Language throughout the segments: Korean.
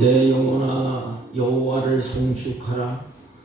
내 영혼아 여호와를 송축하라.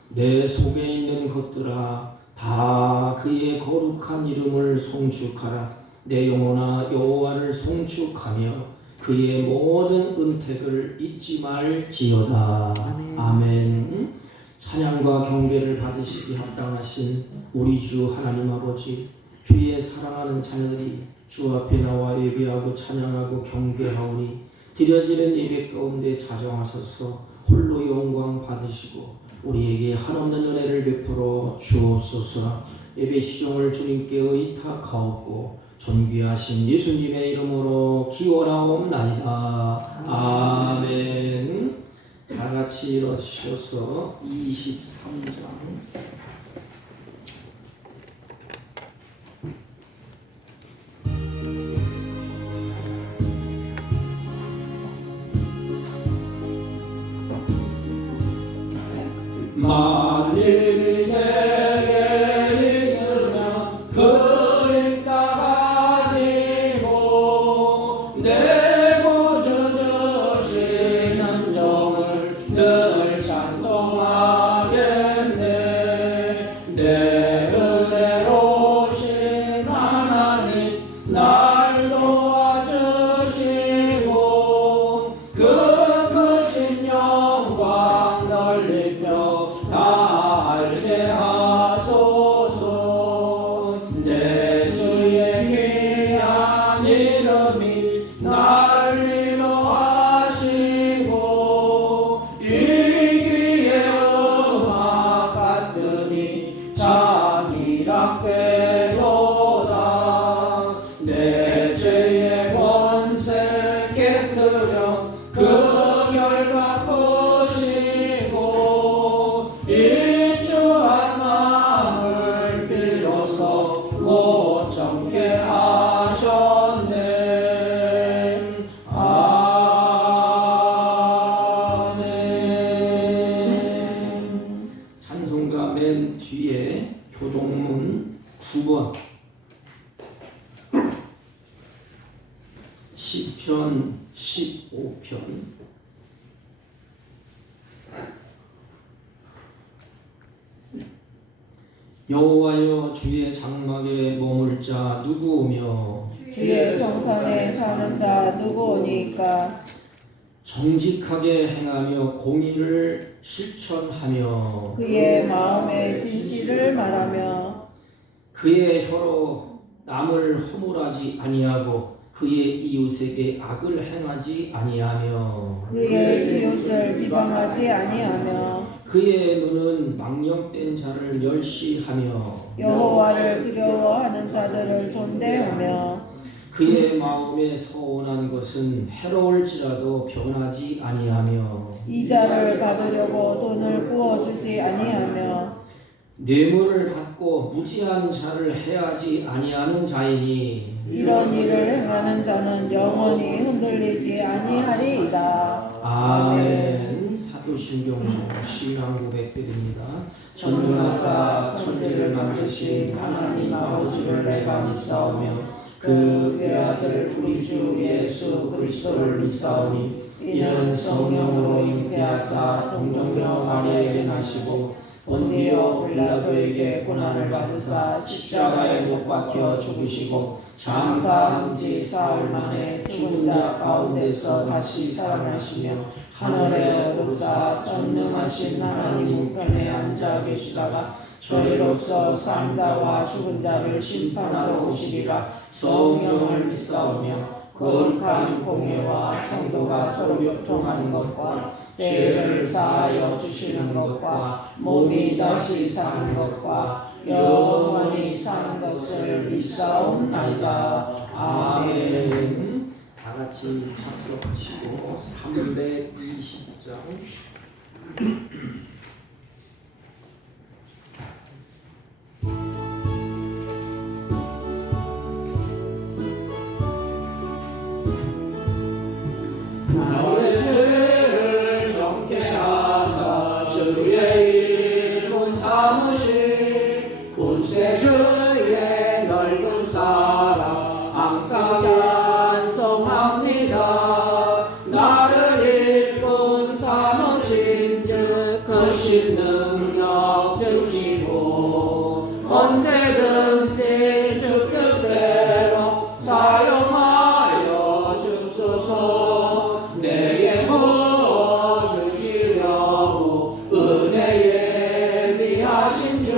내 속에 있는 것들아 다 그의 거룩한 이름을 송축하라. 내 영혼아 여호와를 송축하며 그의 모든 은택을 잊지 말지어다. 아멘. 찬양과 경배를 받으시기 합당하신 우리 주 하나님 아버지, 주의 사랑하는 자녀들이 주 앞에 나와 예배하고 찬양하고 경배하오니 드려지는 예배 가운데 자정하소서. 홀로 영광 받으시고 우리에게 한없는 은혜를 베풀어 주옵소서. 예배 시종을 주님께 의탁하옵고 존귀하신 예수님의 이름으로 기원하옵나이다. 아멘. 다 같이 일어서셔서 23장 만일이 내게 있으면 그 있다 가지고 내 구주 주시는 종을 늘 찬송하겠네. 내 은혜로우신 하나님 날 도와주시고 그 크신 영광 넓히며 다 알게 하소서. 내 주의 귀한 이름이 날 위로하시고 이 귀의 음악 같으니 잠이랍게도다. 내 죄의 권세 깨뜨려 그 결과 푸시고 이추한 마음을 비로소 고정케 하셨네. 아멘. 찬송가 맨 뒤에 교동문 9번 시편 15편 여호와여 주의 장막에 머물 자 누구오며 주의 성산에 사는 자 누구오니까. 정직하게 행하며 공의를 실천하며 그의 마음의 진실을 말하며 그의 혀로 남을 허물하지 아니하고 그의 이웃에게 악을 행하지 아니하며 그의 이웃을 비방하지 아니하며 그의 눈은 망령된 자를 멸시하며 여호와를 두려워하는 자들을 존대하며 그의 마음에 서운한 것은 해로울지라도 변하지 아니하며 이자를 받으려고 돈을 구워주지 아니하며 뇌물을 받고 무지한 자를 해하지 아니하는 자이니 이런 일을 행하는 자는 영원히 흔들리지 아니하리이다. 아멘. 사도신경 신앙 고백드립니다. 전능하사 천지를 만드신 하나님 아버지를 내가 믿사오며 그 외아들 우리 주 예수 그리스도를 믿사오니 이는 성령으로 잉태하사 동정녀 마리아에게 나시고 본디오 빌라도에게 고난을 받으사 십자가에 못 박혀 죽으시고 장사한 지 사흘 만에 죽은 자 가운데서 다시 살아나시며 하늘에 오르사 전능하신 하나님 우편에 앉아 계시다가 저희로서 산 자와 죽은 자를 심판하러 오시리라. 성령을 믿사오며 거룩한 공예와 성도가 서로 교통하는 것과 죄를 사하여 주시는 것과 몸이 다시 사는 것과 영원히 사는 것을 믿사옵나이다. 아멘. 다 같이 착석하시고 320장 주의 일본 사무실 구세주의 넓은 사랑 항상 찬송합니다. 나를 일꾼 삼으신 주 크신 능력 주시고 언제든지 주 뜻대로 사용하여 주소서. 내게 부어주시려고 은혜에 미하신 주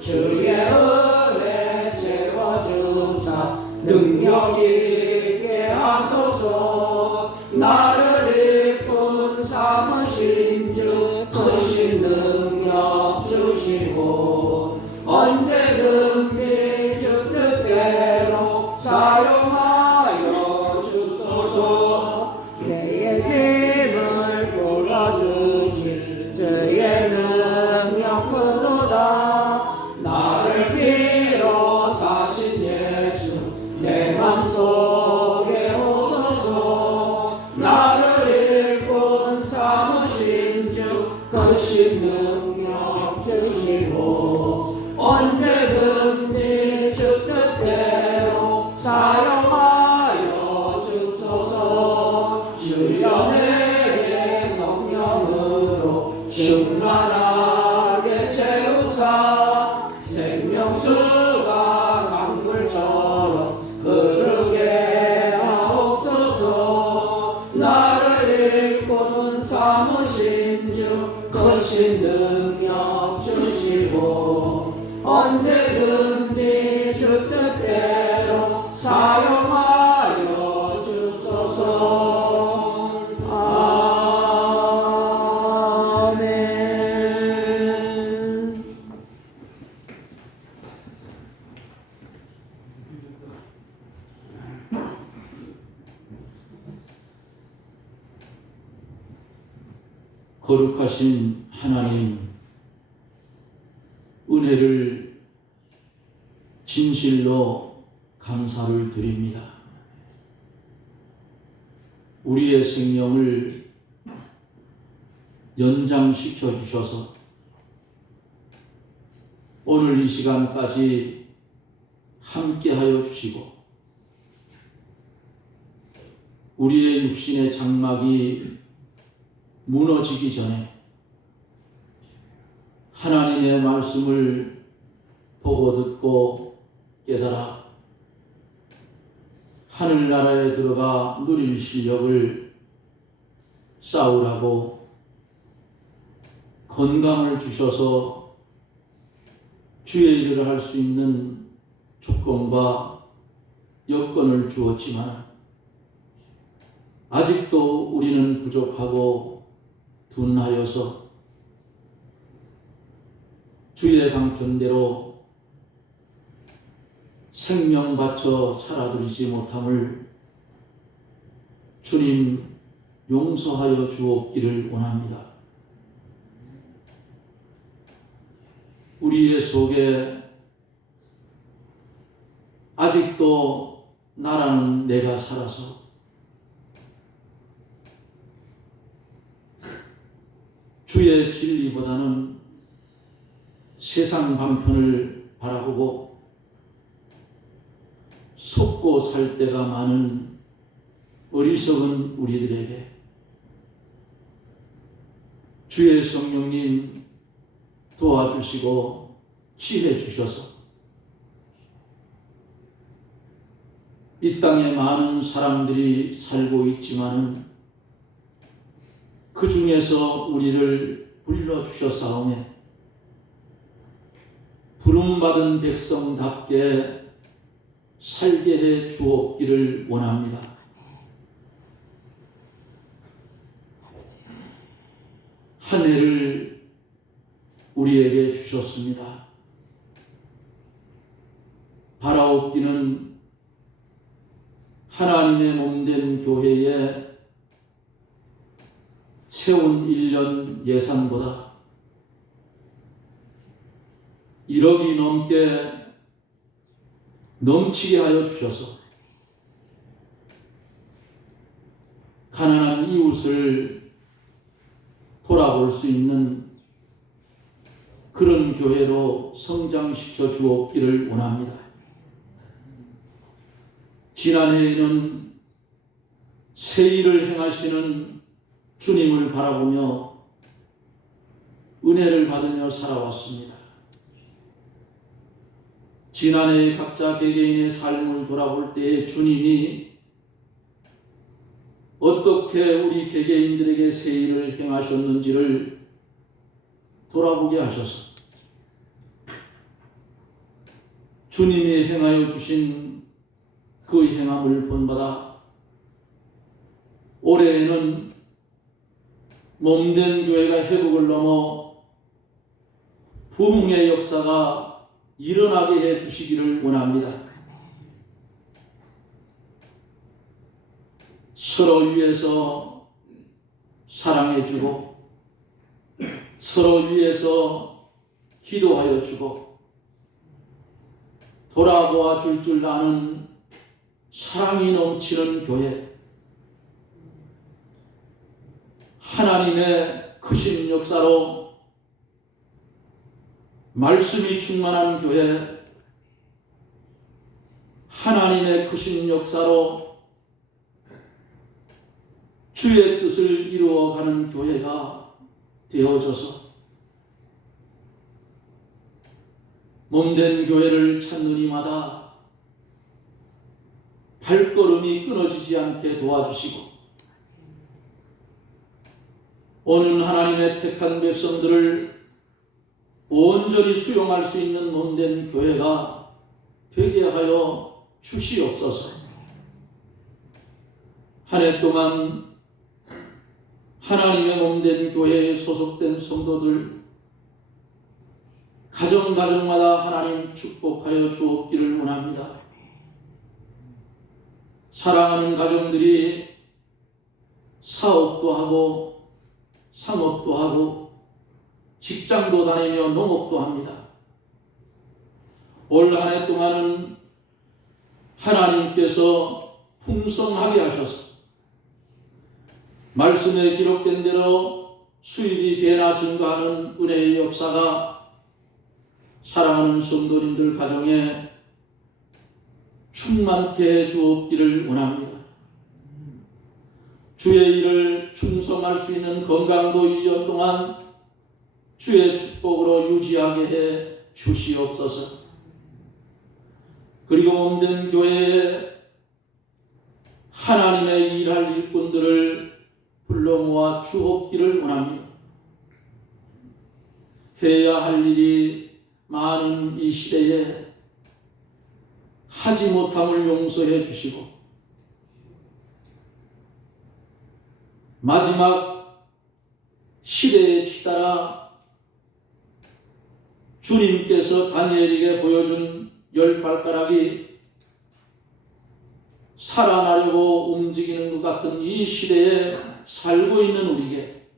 주의 은혜 채워주사 능력 있게 하소서. 나를 일꾼 삼으신 주 크신 능력 주시고 언제든지 주 뜻대로 사용하여 주소서. 죄의 짐을 풀어주실 주의 능력 크도다. 나를 빌어 사신 예수 내 맘속에 오소서. 나를 일꾼 삼으신 주 크신 능력 주시고 언제든지 주 뜻대로 사용하여 주소서. 주여 내게 성령으로 충만하게 채우사 생명수가 강물처럼 흐르게 하옵소서. 나를 일꾼 삼으신 주 크신 능력 주시고 언제든지 주 뜻대로 사용하여 주소서. 아멘. 거룩하신 하나님, 은혜를 진실로 감사를 드립니다. 우리의 생명을 연장시켜 주셔서 오늘 이 시간까지 함께하여 주시고 우리의 육신의 장막이 무너지기 전에 하나님의 말씀을 보고 듣고 깨달아 하늘나라에 들어가 누릴 실력을 쌓으라고 건강을 주셔서 주의 일을 할 수 있는 조건과 여건을 주었지만 아직도 우리는 부족하고 둔하여서 주의 방편대로 생명 바쳐 살아드리지 못함을 주님 용서하여 주옵기를 원합니다. 우리의 속에 아직도 나라는 내가 살아서 주의 진리보다는 세상 방편을 바라보고 속고 살 때가 많은 어리석은 우리들에게 주의 성령님 도와주시고 지혜 주셔서 이 땅에 많은 사람들이 살고 있지만은 그 중에서 우리를 불러주셨사오매 부름받은 백성답게 살게 해 주옵기를 원합니다. 한 해를 우리에게 주셨습니다. 바라옵기는 하나님의 몸된 교회에 세운 1년 예산보다 1억이 넘게 넘치게 하여 주셔서 가난한 이웃을 돌아볼 수 있는 그런 교회로 성장시켜 주옵기를 원합니다. 지난해에는 새 일을 행하시는 주님을 바라보며 은혜를 받으며 살아왔습니다. 지난해 각자 개개인의 삶을 돌아볼 때에 주님이 어떻게 우리 개개인들에게 새 일을 행하셨는지를 돌아보게 하셔서 주님이 행하여 주신 그 행함을 본받아 올해에는 몸된 교회가 회복을 넘어 부흥의 역사가 일어나게 해 주시기를 원합니다. 서로 위해서 사랑해 주고 서로 위해서 기도하여 주고 돌아보아 줄 아는 사랑이 넘치는 교회, 하나님의 크신 역사로 말씀이 충만한 교회, 하나님의 크신 역사로 주의 뜻을 이루어가는 교회가 되어져서 몸된 교회를 찾는 이마다 발걸음이 끊어지지 않게 도와주시고 오는 하나님의 택한 백성들을 온전히 수용할 수 있는 몸된 교회가 되게 하여 주시옵소서. 한 해 동안 하나님의 몸된 교회에 소속된 성도들 가정마다 하나님 축복하여 주옵기를 원합니다. 사랑하는 가정들이 사업도 하고 상업도 하고 직장도 다니며 농업도 합니다. 올 한 해 동안은 하나님께서 풍성하게 하셔서 말씀에 기록된 대로 수입이 배나 증가하는 은혜의 역사가 사랑하는 성도님들 가정에 충만케 해 주옵기를 원합니다. 주의 일을 충성할 수 있는 건강도 1년 동안 주의 축복으로 유지하게 해 주시옵소서. 그리고 몸된 교회에 하나님의 일할 일꾼들을 불러 모아 주옵기를 원합니다. 해야 할 일이 많은 이 시대에 하지 못함을 용서해 주시고 마지막 시대에 치달아 주님께서 다니엘에게 보여준 10발가락이 살아나려고 움직이는 것 같은 이 시대에 살고 있는 우리에게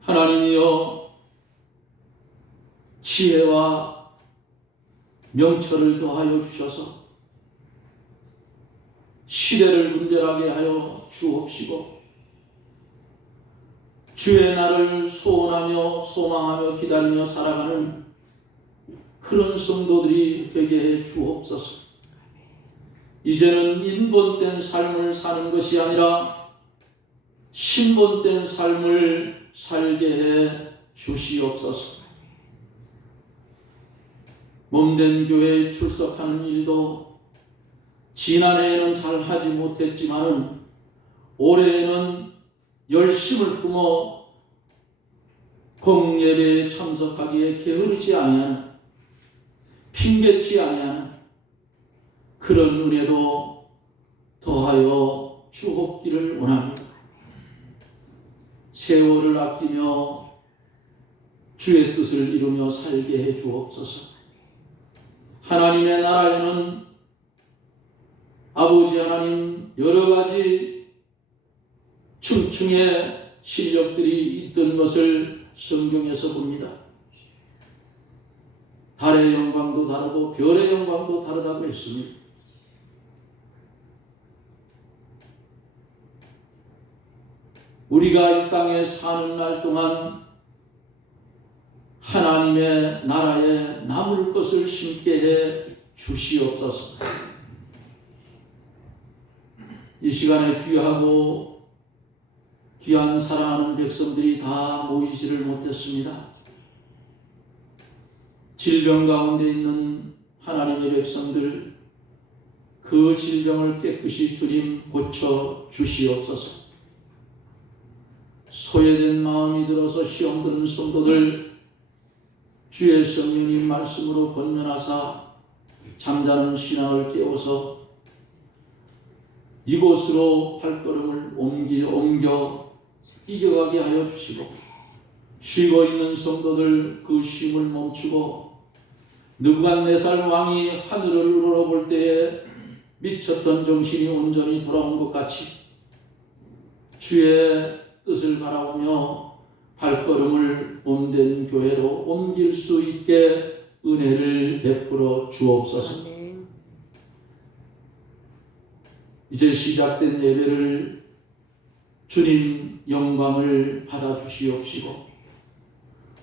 하나님이여 지혜와 명철을 더하여 주셔서 시대를 분별하게 하여 주옵시고 주의 날을 소원하며 소망하며 기다리며 살아가는 그런 성도들이 되게 해 주옵소서. 이제는 인본된 삶을 사는 것이 아니라 신본된 삶을 살게 해 주시옵소서. 몸된 교회에 출석하는 일도 지난해에는 잘 하지 못했지만은 올해에는 열심을 품어 공예배에 참석하기에 게으르지 아니하는 핑계치 아니하는 그런 은혜도 더하여 주옵기를 원합니다. 세월을 아끼며 주의 뜻을 이루며 살게 해 주옵소서. 하나님의 나라에는 아버지 하나님 여러 가지 층층의 실력들이 있던 것을 성경에서 봅니다. 달의 영광도 다르고 별의 영광도 다르다고 했습니다. 우리가 이 땅에 사는 날 동안 하나님의 나라에 남을 것을 심게 해 주시옵소서. 이 시간에 귀하고 귀한 사랑하는 백성들이 다 모이지를 못했습니다. 질병 가운데 있는 하나님의 백성들, 그 질병을 깨끗이 주님 고쳐 주시옵소서. 소외된 마음이 들어서 시험 드는 성도들 주의 성령님 말씀으로 권면하사 잠자는 신앙을 깨워서 이곳으로 발걸음을 옮겨 이겨가게 하여 주시고, 쉬고 있는 성도들 그 쉼을 멈추고 느부갓네살 왕이 하늘을 우러러볼 때에 미쳤던 정신이 온전히 돌아온 것 같이 주의 뜻을 바라보며 발걸음을 몸된 교회로 옮길 수 있게 은혜를 베풀어 주옵소서. 이제 시작된 예배를 주님 영광을 받아 주시옵시고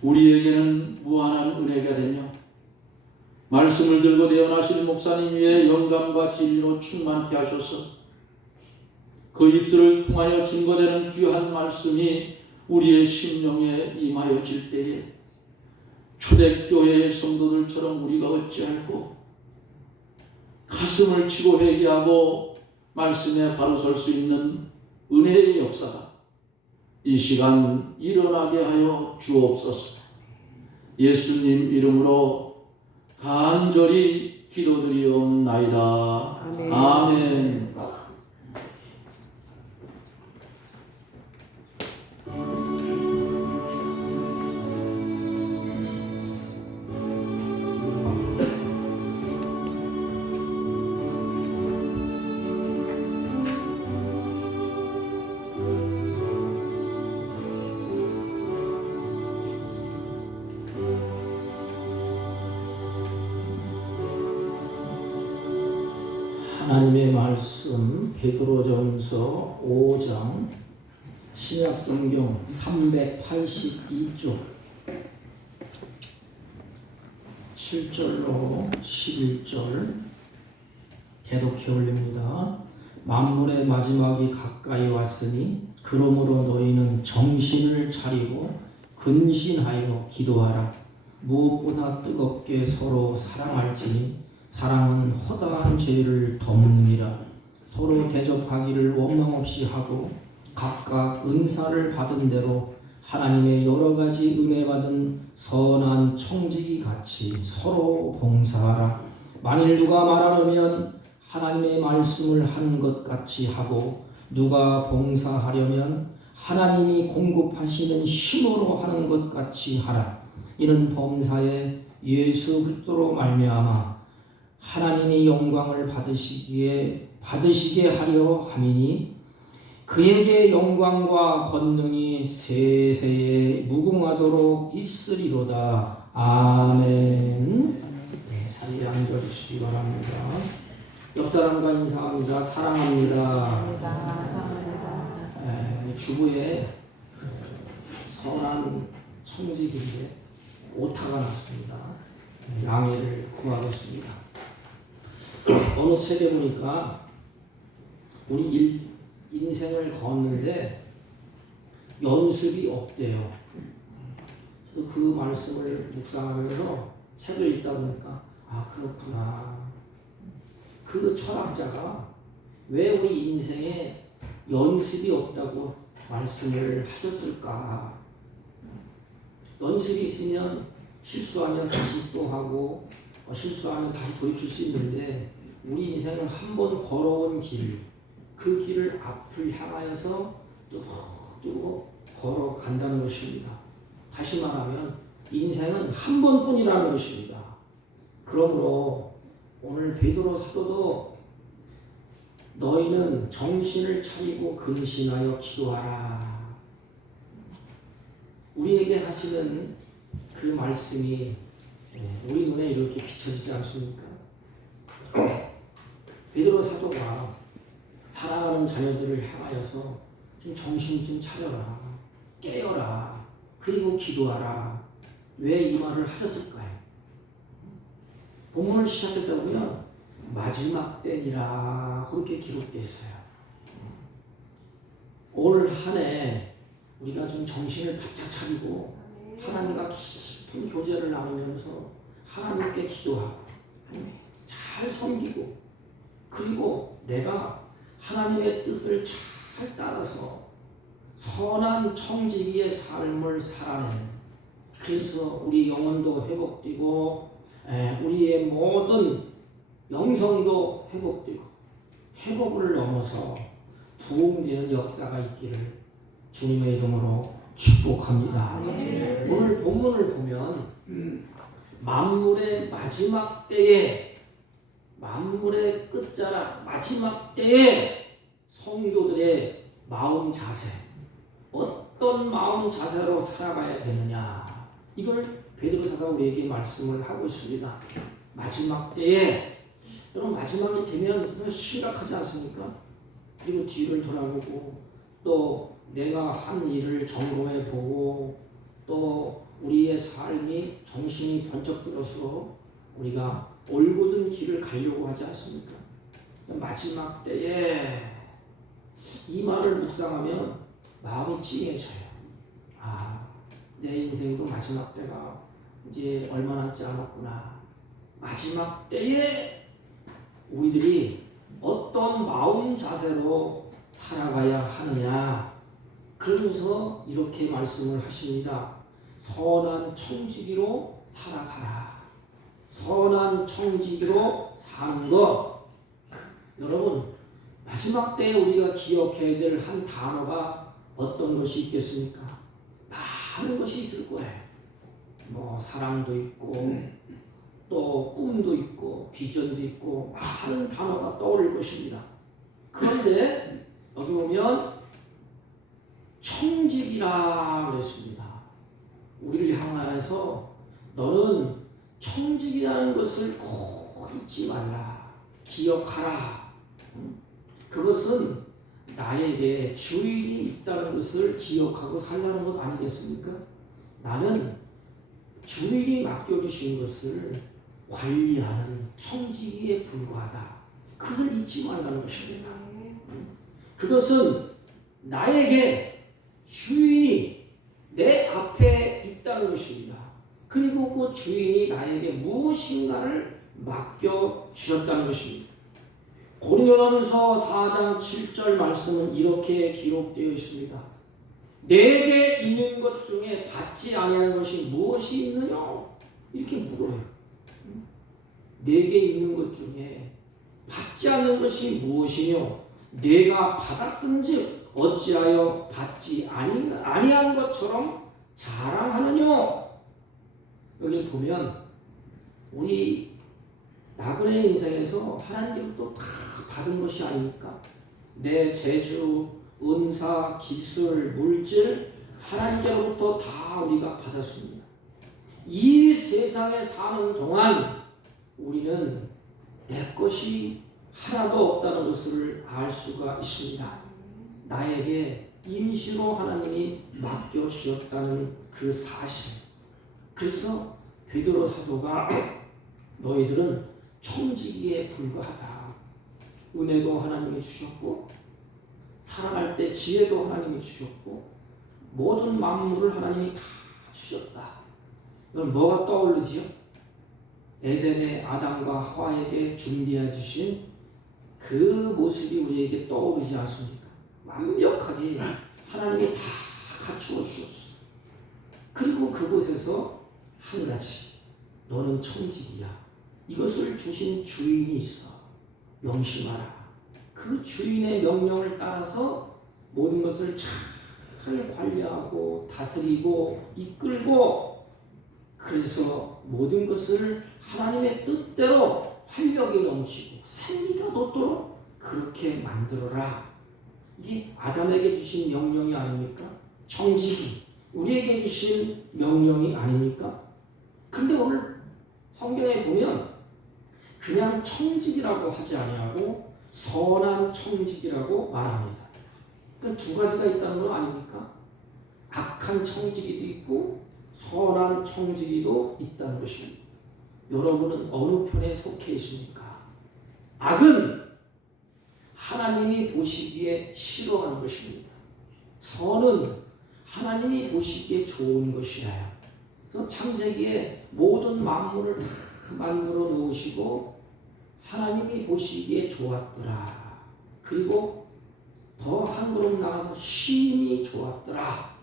우리에게는 무한한 은혜가 되며 말씀을 들고 대언하실 목사님 위에 영감과 진리로 충만케 하셔서 그 입술을 통하여 증거되는 귀한 말씀이 우리의 심령에 임하여질 때에 초대교회의 성도들처럼 우리가 어찌할꼬 가슴을 치고 회개하고 말씀에 바로 설 수 있는 은혜의 역사가 이 시간 일어나게 하여 주옵소서. 예수님 이름으로 간절히 기도드리옵나이다. 아멘. 아멘. 하나님의 말씀 베드로전서 5장 신약성경 382쪽 7절로 11절 계독해 올립니다. 만물의 마지막이 가까이 왔으니 그러므로 너희는 정신을 차리고 근신하여 기도하라. 무엇보다 뜨겁게 서로 사랑할지니 사랑은 허다한 죄를 덮느니라. 서로 대접하기를 원망 없이 하고 각각 은사를 받은 대로 하나님의 여러 가지 은혜 받은 선한 청지기 같이 서로 봉사하라. 만일 누가 말하려면 하나님의 말씀을 하는 것 같이 하고 누가 봉사하려면 하나님이 공급하시는 힘으로 하는 것 같이 하라. 이는 범사에 예수 그리스도로 말미암아 하나님이 영광을 받으시게 하려 함이니 그에게 영광과 권능이 세세에 무궁하도록 있으리로다. 아멘. 네, 자리에 앉아주시기 바랍니다. 옆 사람과 인사합니다. 사랑합니다. 주부의 선한 청직인데 오타가 났습니다. 양해를 구하겠습니다. 어느 책에 보니까 우리 인생을 걷는데 연습이 없대요. 그래서 그 말씀을 묵상하면서 책을 읽다 보니까 아 그렇구나. 그 철학자가 왜 우리 인생에 연습이 없다고 말씀을 하셨을까? 연습이 있으면 실수하면 다시 또 하고 실수하면 다시 돌이킬 수 있는데 우리 인생은 한 번 걸어온 길, 그 길을 앞을 향하여서 또 걸어간다는 것입니다. 다시 말하면 인생은 한 번뿐이라는 것입니다. 그러므로 오늘 베드로 사도도 너희는 정신을 차리고 근신하여 기도하라. 우리에게 하시는 그 말씀이 우리 눈에 이렇게 비춰지지 않습니까? 베드로 사도가 사랑하는 자녀들을 향하여서 좀 정신 좀 차려라. 깨어라. 그리고 기도하라. 왜 이 말을 하셨을까요? 본문을 시작했다 보면 마지막 때니라 그렇게 기록되어 있어요. 올 한 해 우리가 좀 정신을 바짝 차리고 하나님과 깊은 교제를 나누면서 하나님께 기도하고 잘 섬기고 그리고 내가 하나님의 뜻을 잘 따라서 선한 청지기의 삶을 살아내는, 그래서 우리 영혼도 회복되고 우리의 모든 영성도 회복되고 회복을 넘어서 부흥되는 역사가 있기를 주님의 이름으로 축복합니다. 오늘 본문을 보면 만물의 마지막 때에, 만물의 끝자락 마지막 때에 성도들의 마음 자세, 어떤 마음 자세로 살아가야 되느냐, 이걸 베드로사가 우리에게 말씀을 하고 있습니다. 마지막 때에, 여러분 마지막이 되면 무슨 심각하지 않습니까? 그리고 뒤를 돌아보고 또 내가 한 일을 점검해 보고 또 우리의 삶이 정신이 번쩍 들어서 우리가 올곧은 길을 가려고 하지 않습니까? 마지막 때에 이 말을 묵상하면 마음이 찡해져요. 아, 내 인생도 마지막 때가 이제 얼마 남지 않았구나. 마지막 때에 우리들이 어떤 마음 자세로 살아가야 하느냐, 그러면서 이렇게 말씀을 하십니다. 선한 청지기로 살아가라. 선한 청지기로 사는 것. 여러분, 마지막 때에 우리가 기억해야 될 한 단어가 어떤 것이 있겠습니까? 많은 것이 있을 거예요. 뭐 사랑도 있고 또 꿈도 있고 비전도 있고 많은 단어가 떠오를 것입니다. 그런데 여기 보면 청직이라 그랬습니다. 우리를 향하여서 너는 청직이라는 것을 꼭 잊지 말라. 기억하라. 그것은 나에게 주인이 있다는 것을 기억하고 살라는 것 아니겠습니까? 나는 주인이 맡겨주신 것을 관리하는 청지기에 불과하다. 그것을 잊지 말라는 것입니다. 그것은 나에게 주인이 내 앞에 있다는 것입니다. 그리고 그 주인이 나에게 무엇인가를 맡겨주셨다는 것입니다. 고린도전서 4장 7절 말씀은 이렇게 기록되어 있습니다. 내게 있는 것 중에 받지 아니하는 것이 무엇이 있느냐? 이렇게 물어요. 내게 있는 것 중에 받지 않는 것이 무엇이뇨? 내가 받았은즉 어찌하여 받지 아니한 것처럼 자랑하느뇨? 여기 보면 우리 나그네 인생에서 하나님께로부터 다 받은 것이 아닙니까? 내 재주, 은사, 기술, 물질 하나님께로부터 다 우리가 받았습니다. 이 세상에 사는 동안 우리는 내 것이 하나도 없다는 것을 알 수가 있습니다. 나에게 임시로 하나님이 맡겨주셨다는 그 사실. 그래서 베드로 사도가 너희들은 청지기에 불과하다. 은혜도 하나님이 주셨고 살아갈 때 지혜도 하나님이 주셨고 모든 만물을 하나님이 다 주셨다. 그럼 뭐가 떠오르지요? 에덴의 아담과 하와에게 준비해 주신 그 모습이 우리에게 떠오르지 않습니까? 완벽하게 하나님이 다 갖추어 주셨어. 그리고 그곳에서 한 가지, 너는 청지기야. 이것을 주신 주인이 있어. 명심하라. 그 주인의 명령을 따라서 모든 것을 잘 관리하고 다스리고 이끌고, 그래서 모든 것을 하나님의 뜻대로 활력이 넘치고 생기가 돋도록 그렇게 만들어라. 이게 아담에게 주신 명령이 아닙니까? 청지기, 우리에게 주신 명령이 아닙니까? 그런데 오늘 성경에 보면 그냥 청지기라고 하지 아니하고 선한 청지기라고 말합니다. 그러니까 두 가지가 있다는 건 아닙니까? 악한 청지기도 있고 선한 청지기도 있다는 것입니다. 여러분은 어느 편에 속해 있습니까? 악은 하나님이 보시기에 싫어하는 것입니다. 선은 하나님이 보시기에 좋은 것이에요. 그래서 창세기에 모든 만물을 다 만들어 놓으시고 하나님이 보시기에 좋았더라. 그리고 더 한 걸음 나가서 심히 좋았더라.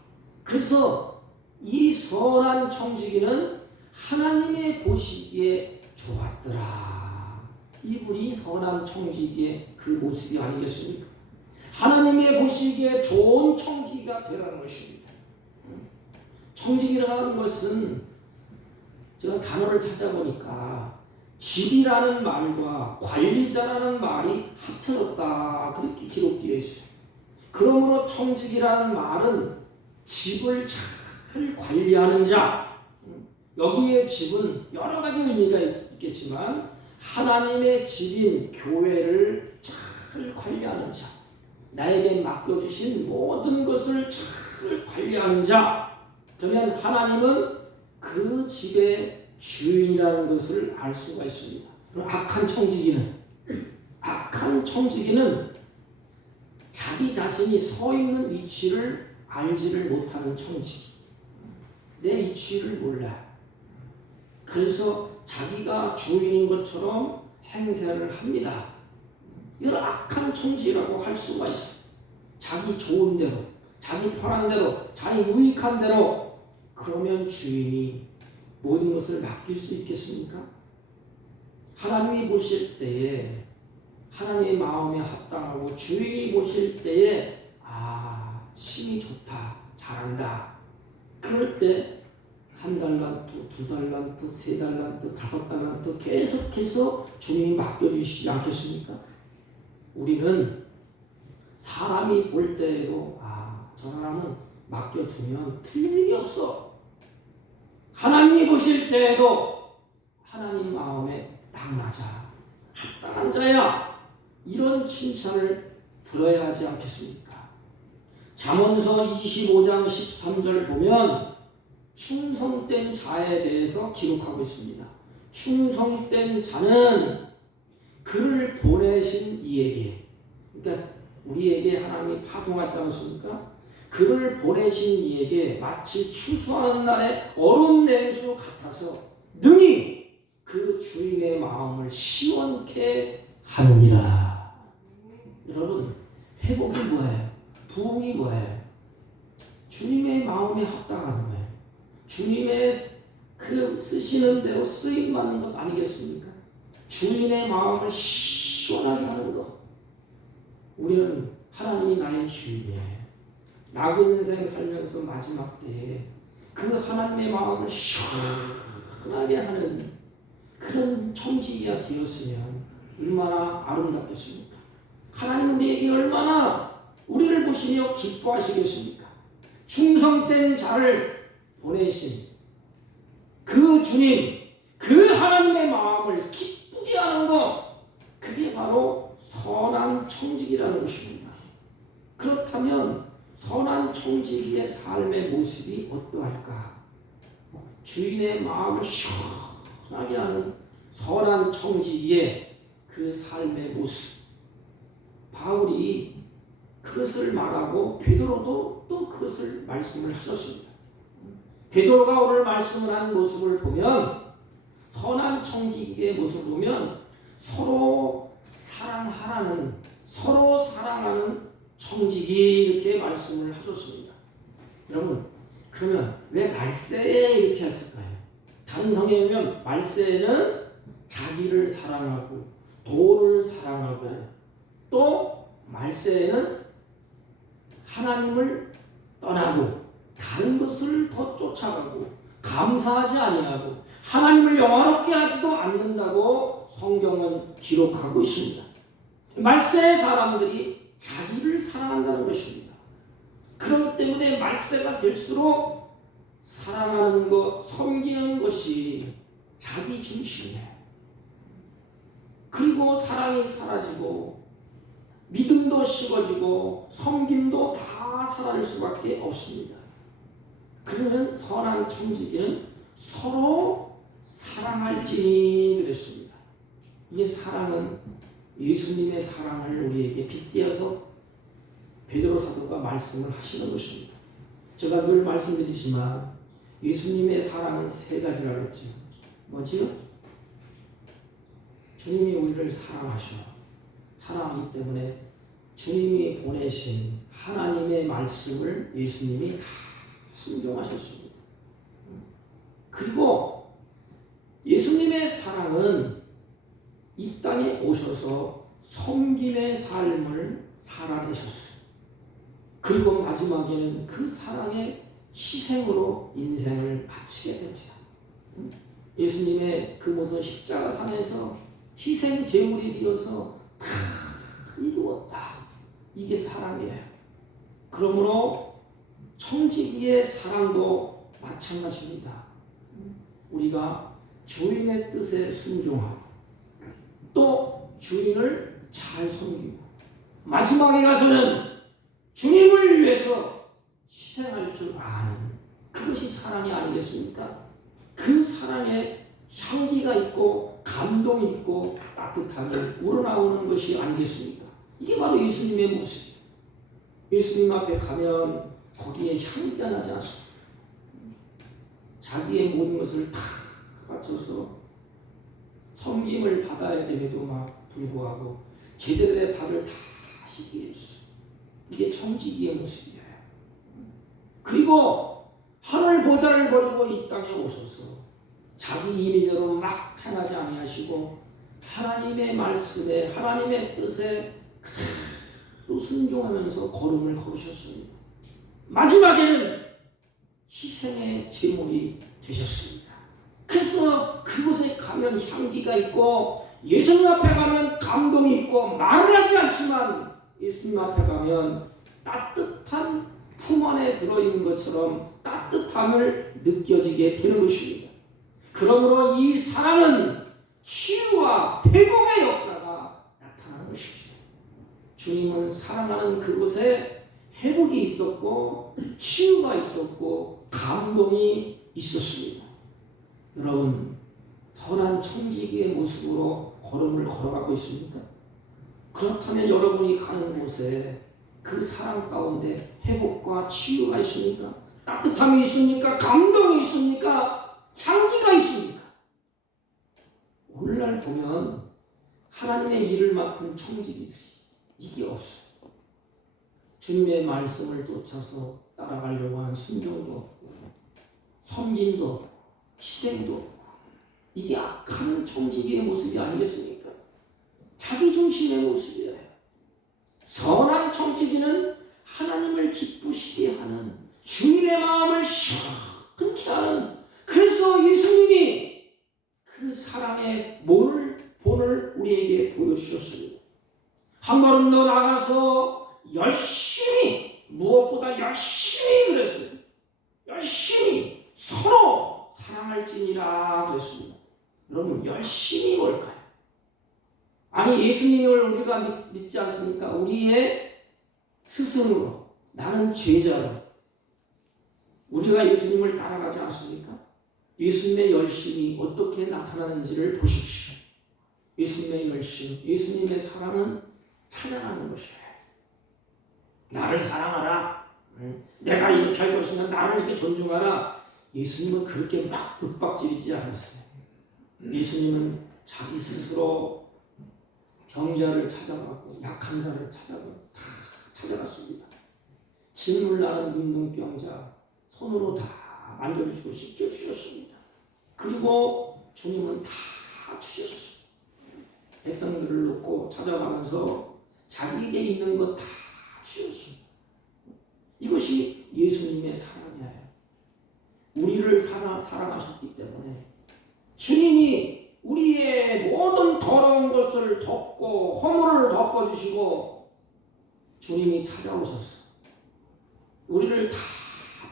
그래서 이 선한 청지기는 하나님의 보시기에 좋았더라. 이분이 선한 청지기의 그 모습이 아니겠습니까? 하나님의 보시기에 좋은 청지기가 되라는 것입니다. 청지기라는 것은 제가 단어를 찾아보니까 집이라는 말과 관리자라는 말이 합쳐졌다 그렇게 기록되어 있어요. 그러므로 청지기라는 말은 집을 잘 관리하는 자, 여기에 집은 여러 가지 의미가 있겠지만 하나님의 집인 교회를 잘 관리하는 자, 나에게 맡겨주신 모든 것을 잘 관리하는 자, 그러면 하나님은 그 집의 주인이라는 것을 알 수가 있습니다. 그럼 악한 청지기는 자기 자신이 서 있는 위치를 알지를 못하는 청지기. 내 위치를 몰라. 그래서 자기가 주인인 것처럼 행세를 합니다. 이걸 악한 청지기라고 할 수가 있어. 자기 좋은 대로, 자기 편한 대로, 자기 유익한 대로. 그러면 주인이 모든 것을 맡길 수 있겠습니까? 하나님이 보실 때에 하나님의 마음에 합당하고 주인이 보실 때에 심이 좋다, 잘한다. 그럴 때 한 달란트, 두 달란트, 세 달란트, 다섯 달란트 계속해서 주님이 맡겨주시지 않겠습니까? 우리는 사람이 볼 때에도 저 사람은 맡겨두면 틀릴 일이 없어. 하나님이 보실 때에도 하나님 마음에 딱 맞아. 합당한 자야. 이런 칭찬을 들어야 하지 않겠습니까? 잠언서 25장 13절 보면 충성된 자에 대해서 기록하고 있습니다. 충성된 자는 그를 보내신 이에게, 그러니까 우리에게 하나님이 파송하지 않습니까? 그를 보내신 이에게 마치 추수하는 날의 얼음 냉수 같아서 능히 그 주인의 마음을 시원케 하느니라. 여러분, 회복이 뭐예요? 부흥이 뭐예요? 주님의 마음에 합당한 거예요. 주님의 그 쓰시는 대로 쓰임 받는 것 아니겠습니까? 주인의 마음을 시원하게 하는 것. 우리는 하나님이 나의 주인이에요. 낙은 인생 살면서 마지막 때에 그 하나님의 마음을 시원하게 하는 그런 청지기가 되었으면 얼마나 아름답겠습니까? 하나님 우리에게 얼마나 우리를 보시며 기뻐하시겠습니까? 충성된 자를 보내신 그 주님, 그 하나님의 마음을 기쁘게 하는 것, 그게 바로 선한 청지기라는 것입니다. 그렇다면 선한 청지기의 삶의 모습이 어떠할까? 주인의 마음을 시원하게 하는 선한 청지기의 그 삶의 모습. 바울이 그것을 말하고 베드로도 또 그것을 말씀을 하셨습니다. 베드로가 오늘 말씀을 한 모습을 보면, 선한 청지기의 모습을 보면 서로 사랑하라는, 서로 사랑하는 청지기 이렇게 말씀을 하셨습니다. 여러분, 그러면 왜 말세에 이렇게 했을까요? 다른 성경에 보면 말세에는 자기를 사랑하고 돈을 사랑하고 또 말세에는 하나님을 떠나고 다른 것을 더 쫓아가고 감사하지 아니하고 하나님을 영화롭게 하지도 않는다고 성경은 기록하고 있습니다. 말세의 사람들이 자기를 사랑한다는 것입니다. 그렇기 때문에 말세가 될수록 사랑하는 것, 섬기는 것이 자기 중심이에요. 그리고 사랑이 사라지고 믿음도 식어지고 섬김도 다 사라질 수밖에 없습니다. 그러면 선한 청지기는 서로 사랑할지니 그랬습니다. 이게 사랑은 예수님의 사랑을 우리에게 빗대어서 베드로 사도가 말씀을 하시는 것입니다. 제가 늘 말씀드리지만 예수님의 사랑은 세 가지라고 했죠. 뭐지요? 주님이 우리를 사랑하기 때문에 주님이 보내신 하나님의 말씀을 예수님이 다 순종하셨습니다. 그리고 예수님의 사랑은 이 땅에 오셔서 섬김의 삶을 살아내셨어요. 그리고 마지막에는 그 사랑의 희생으로 인생을 바치게 됩니다. 예수님의 그 모든 십자가상에서 희생 제물이 되어서 다 이루었다. 이게 사랑이에요. 그러므로 청지기의 사랑도 마찬가지입니다. 우리가 주인의 뜻에 순종하고 또 주인을 잘 섬기고 마지막에 가서는 주님을 위해서 희생할 줄 아는 그것이 사랑이 아니겠습니까? 그 사랑에 향기가 있고 감동이 있고 따뜻함이 우러나오는 것이 아니겠습니까? 이게 바로 예수님의 모습이에요. 예수님 앞에 가면 거기에 향기가 나지 않습니다. 자기의 모든 것을 다 바쳐서 섬김을 받아야 됨에도 불구하고 제자들의 발을 다 씻겨줬어요. 이게 청지기의 모습이에요. 그리고 하늘 보좌를 버리고 이 땅에 오셔서 자기 임의대로 막 행하지 아니하시고 하나님의 말씀에 하나님의 뜻에 그대로 순종하면서 걸음을 걸으셨습니다. 마지막에는 희생의 제물이 되셨습니다. 그래서 그곳에 가면 향기가 있고 예수님 앞에 가면 감동이 있고 말을 하지 않지만 예수님 앞에 가면 따뜻한 품 안에 들어있는 것처럼 따뜻함을 느껴지게 되는 것입니다. 그러므로 이 사랑은 치유와 회복의 역사가 나타나는 것입니다. 주님은 사랑하는 그곳에 회복이 있었고 치유가 있었고 감동이 있었습니다. 여러분 선한 청지기의 모습으로 걸음을 걸어가고 있습니까? 그렇다면 여러분이 가는 곳에 그 사랑 가운데 회복과 치유가 있습니까? 따뜻함이 있습니까? 감동이 있습니까? 향기가 있습니까? 오늘날 보면 하나님의 일을 맡은 청지기들이 이게 없어요. 주님의 말씀을 쫓아서 따라가려고 하는 순종도 없고 섬김도 없고 희생도 없고 이게 악한 청지기의 모습이 아니겠습니까? 자기 중심의 모습이에요. 선한 청지기는 하나님을 기쁘시게 하는 주님의 마음을 시원케 하는 그래서 예수님이 그 사랑의 본을 우리에게 보여주셨습니다. 한 걸음 더 나가서 열심히 무엇보다 열심히 그랬어요. 열심히 서로 사랑할지니라 그랬습니다. 여러분 열심히 뭘까요? 아니 예수님을 우리가 믿지 않습니까? 우리의 스승으로 나는 죄자로 우리가 예수님을 따라가지 않습니까? 예수님의 열심이 어떻게 나타나는지를 보십시오. 예수님의 열심, 예수님의 사랑은 찾아가는 것이에요. 나를 사랑하라. 내가 이렇게 할 것이면 나를 이렇게 존중하라. 예수님은 그렇게 막 윽박지르지 않았어요. 예수님은 자기 스스로 병자를 찾아가고 약한 자를 찾아가고 다 찾아갔습니다. 진물 나는 문둥병자 손으로 다 만져주시고 씻겨주셨습니다. 그리고 주님은 다 주셨어요. 백성들을 놓고 찾아가면서 자기에게 있는 것 다 주셨습니다. 이것이 예수님의 사랑이에요. 우리를 사랑하셨기 때문에 주님이 우리의 모든 더러운 것을 덮고 허물을 덮어주시고 주님이 찾아오셨어요. 우리를 다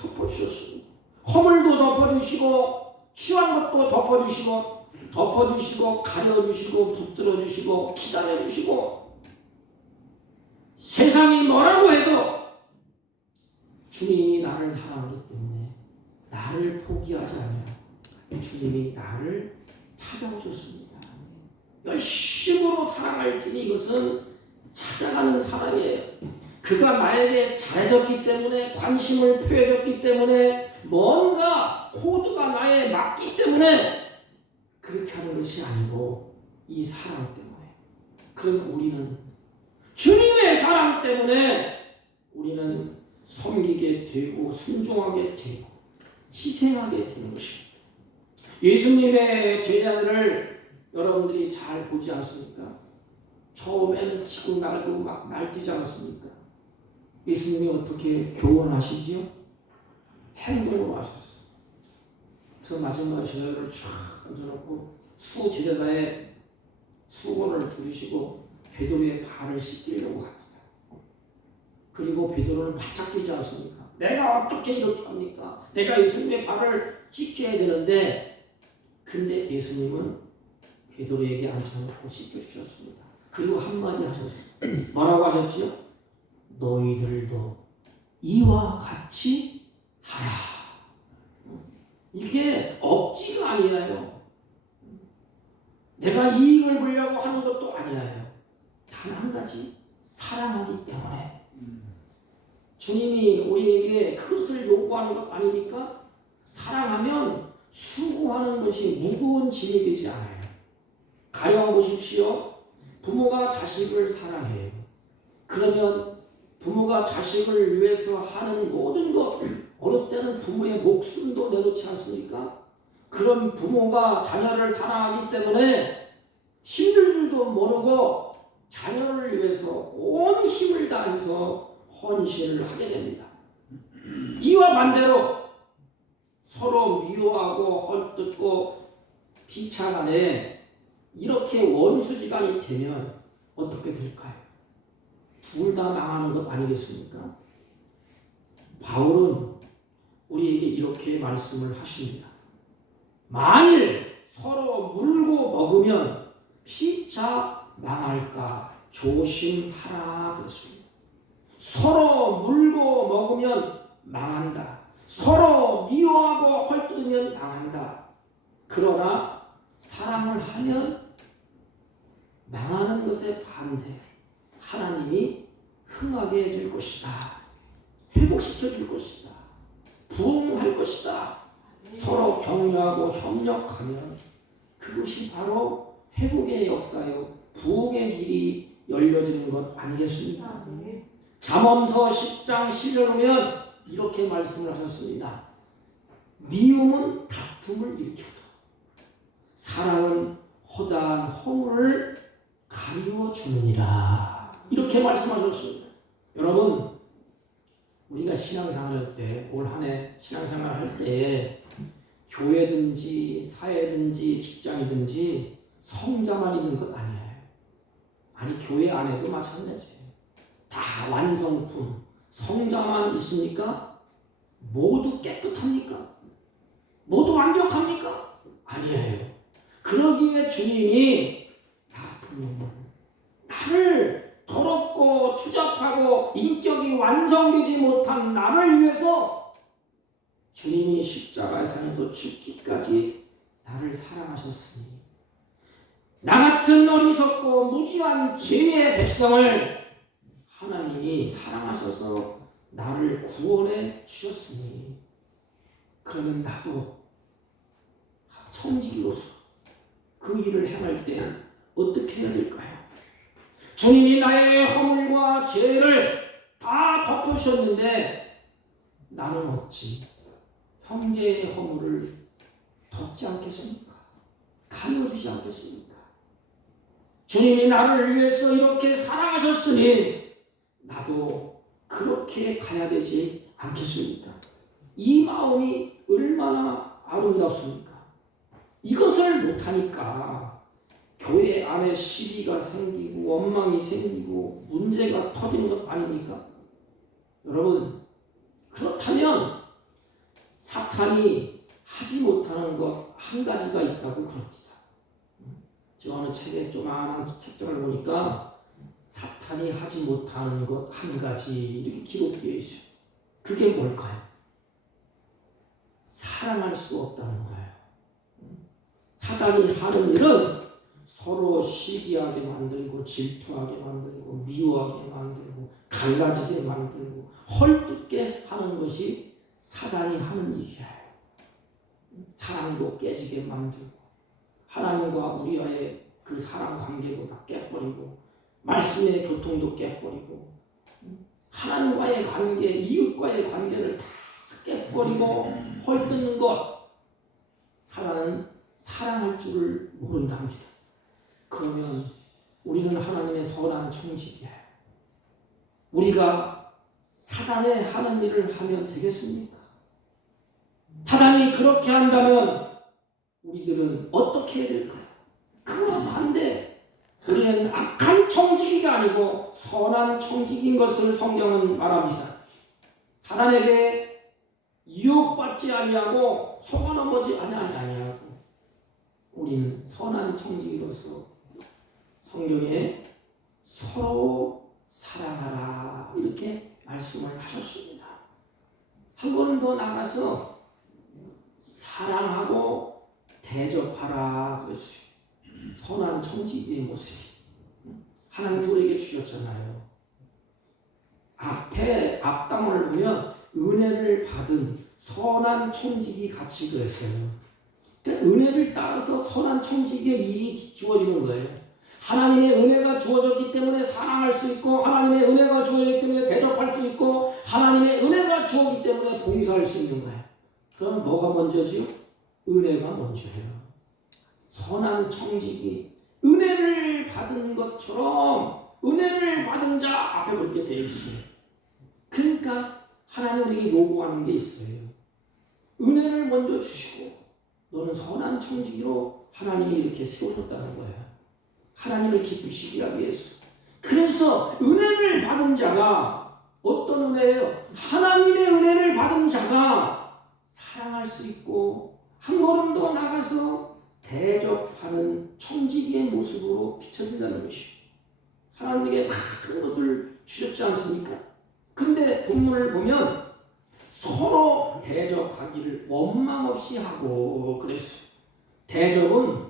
덮어주셨습니다. 허물도 덮어주시고 취한 것도 덮어주시고 가려주시고 붙들어주시고 기다려주시고 세상이 뭐라고 해도 주님이 나를 사랑하기 때문에 나를 포기하지 않아요. 주님이 나를 찾아오셨습니다. 열심으로 사랑할지니 이것은 찾아가는 사랑이에요. 그가 나에게 잘해줬기 때문에, 관심을 표해줬기 때문에, 뭔가 코드가 나에 맞기 때문에 그렇게 하는 것이 아니고 이 사랑 때문에. 그럼 우리는 주님의 사랑 때문에 우리는 섬기게 되고 순종하게 되고 희생하게 되는 것입니다. 예수님의 제자들을 여러분들이 잘 보지 않습니까? 처음에는 치고 날고 막 날뛰지 않았습니까? 예수님이 어떻게 교훈하시지요? 행동으로 하셨어요. 그 마지막에 제자들을 쫙 앉혀놓고 수제자의 수건을 두르시고 베드로의 발을 씻기려고 합니다. 그리고 베드로는 바짝 뛰지 않습니까? 내가 어떻게 이렇게 합니까? 내가 예수님의 발을 씻겨야 되는데, 근데 예수님은 베드로에게 앉혀놓고 씻겨주셨습니다. 그리고 한마디 하셨어요. 뭐라고 하셨지요? 너희들도 이와 같이 하라. 이게 억지가 아니에요. 내가 이익을 보려고 하는 것도 아니에요. 단 한 가지, 사랑하기 때문에. 주님이 우리에게 그것을 요구하는 것 아닙니까? 사랑하면 수고하는 것이 무거운 짐이 되지 않아요. 가령 보십시오. 부모가 자식을 사랑해요. 그러면 부모가 자식을 위해서 하는 모든 것, 어느 때는 부모의 목숨도 내놓지 않습니까? 그런 부모가 자녀를 사랑하기 때문에 힘들 줄도 모르고 자녀를 위해서 온 힘을 다해서 헌신을 하게 됩니다. 이와 반대로 서로 미워하고 헐뜯고 비참하네, 이렇게 원수지간이 되면 어떻게 될까요? 둘 다 망하는 것 아니겠습니까? 바울은 우리에게 이렇게 말씀을 하십니다. 만일 서로 물고 먹으면 피차 망할까 조심하라 그랬습니다. 서로 물고 먹으면 망한다. 서로 미워하고 헐뜯으면 망한다. 그러나 사랑을 하면 망하는 것에 반대, 하나님이 흥하게 해줄 것이다. 회복시켜 줄 것이다. 부흥할 것이다. 서로 격려하고 협력하면 그것이 바로 회복의 역사요, 부흥의 길이 열려지는 것 아니겠습니까? 잠언서 10장 10절에 보면 이렇게 말씀을 하셨습니다. 미움은 다툼을 일으켜도 사랑은 허다한 허물을 가리워 주느니라. 이렇게 말씀하셨습니다. 여러분, 우리가 신앙생활 할 때, 올 한 해 신앙생활 할 때 교회든지 사회든지 직장이든지 성자만 있는 것 아니에요. 아니, 교회 안에도 마찬가지예요. 다 완성품, 성자만 있습니까? 모두 깨끗합니까? 모두 완벽합니까? 아니에요. 그러기에 주님이 나 같은 영혼, 나를 더럽고 추잡하고 인격이 완성되지 못한 나를 위해서 주님이 십자가에 살아서 죽기까지 나를 사랑하셨으니, 나 같은 어리석고 무지한 죄의 백성을 하나님이 사랑하셔서 나를 구원해 주셨으니, 그러면 나도 성직으로서 그 일을 행할 때 어떻게 해야 될까요? 주님이 나의 허물과 죄를 다 덮어주셨는데 나는 어찌 형제의 허물을 덮지 않겠습니까? 가려주지 않겠습니까? 주님이 나를 위해서 이렇게 사랑하셨으니 나도 그렇게 가야 되지 않겠습니까? 이 마음이 얼마나 아름답습니까? 이것을 못하니까 교회 안에 시비가 생기고 원망이 생기고 문제가 터지는 것 아닙니까? 여러분, 그렇다면 사탄이 하지 못하는 것 한 가지가 있다고 그럽니다. 제가 어느 책에 조그마한 책장을 보니까 사탄이 하지 못하는 것 한 가지 이렇게 기록되어 있어요. 그게 뭘까요? 사랑할 수 없다는 거예요. 사탄이 하는 일은 서로 시기하게 만들고 질투하게 만들고 미워하게 만들고 갈라지게 만들고 헐뜯게 하는 것이 사단이 하는 일이에요. 사랑도 깨지게 만들고 하나님과 우리와의 그 사랑 관계도 다 깨버리고 말씀의 교통도 깨버리고 하나님과의 관계, 이웃과의 관계를 다 깨버리고 헐뜯는 것. 사단은 사랑할 줄을 모른답니다. 그러면 우리는 하나님의 선한 청지기예요. 우리가 사단의 하는 일을 하면 되겠습니까? 사단이 그렇게 한다면 우리들은 어떻게 해야 될까요? 그와 반대, 우리는 악한 청지기가 아니고 선한 청지기인 것을 성경은 말합니다. 사단에게 유혹받지 아니하고 속아 넘어지 아니하고 우리는 선한 청지기로서 성경에 서로 사랑하라 이렇게 말씀을 하셨습니다. 한 걸음 더 나가서 사랑하고 대접하라 그랬어요. 선한 청지기의 모습이 하나님 우리에게 주셨잖아요. 앞담을 보면 은혜를 받은 선한 청지기 같이 그랬어요. 그러니까 은혜를 따라서 선한 청지기의 일이 주어지는 거예요. 하나님의 은혜가 주어졌기 때문에 사랑할 수 있고 하나님의 은혜가 주어졌기 때문에 대접할 수 있고 하나님의 은혜가 주었기 때문에 봉사할 수 있는 거예요. 그럼 뭐가 먼저지요? 은혜가 먼저예요. 선한 청지기, 은혜를 받은 것처럼 은혜를 받은 자 앞에 그렇게 되어 있어요. 그러니까 하나님 우리에게 요구하는 게 있어요. 은혜를 먼저 주시고 너는 선한 청지기로 하나님이 이렇게 세우셨다는 거예요. 하나님을 기쁘시게 하기 위해서. 그래서 은혜를 받은 자가 어떤 은혜예요? 하나님의 은혜를 받은 자가 사랑할 수 있고 한 걸음 더 나가서 대접하는 청지기의 모습으로 비춰진다는 것이요. 하나님에게 많은 것을 주셨지 않습니까? 근데 본문을 보면 서로 대접하기를 원망 없이 하고 그랬어요. 대접은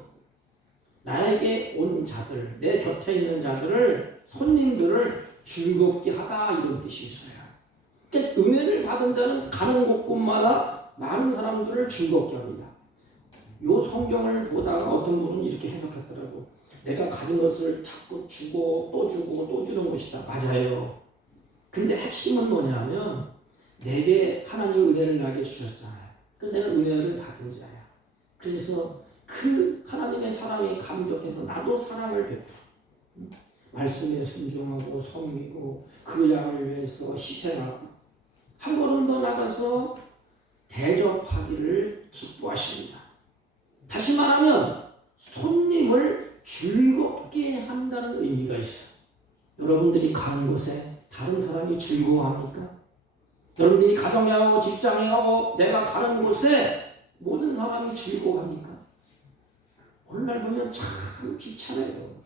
나에게 온 자들, 내 곁에 있는 자들을, 손님들을 즐겁게 하다 이런 뜻이 있어요. 그러니까 은혜를 받은 자는 가는 곳곳마다 많은 사람들을 즐겁게 합니다. 요 성경을 보다가 어떤 분은 이렇게 해석했더라고. 내가 가진 것을 자꾸 주고 또 주고 또 주는 것이다. 맞아요. 근데 핵심은 뭐냐면 내게 하나님의 은혜를 나게 주셨잖아요. 근데 내가 은혜를 받은 자야. 그래서 그 하나님의 사랑에 감격해서 나도 사랑을 베푸고 말씀에 순종하고 섬기고 그 양을 위해서 희생하고 한 걸음 더 나가서 대접하기를 기뻐하십니다. 다시 말하면 손님을 즐겁게 한다는 의미가 있어요. 여러분들이 가는 곳에 다른 사람이 즐거워합니까? 여러분들이 가정에 하고 직장에 하고 내가 가는 곳에 모든 사람이 즐거워합니까? 어느 날 보면 참 귀찮아요.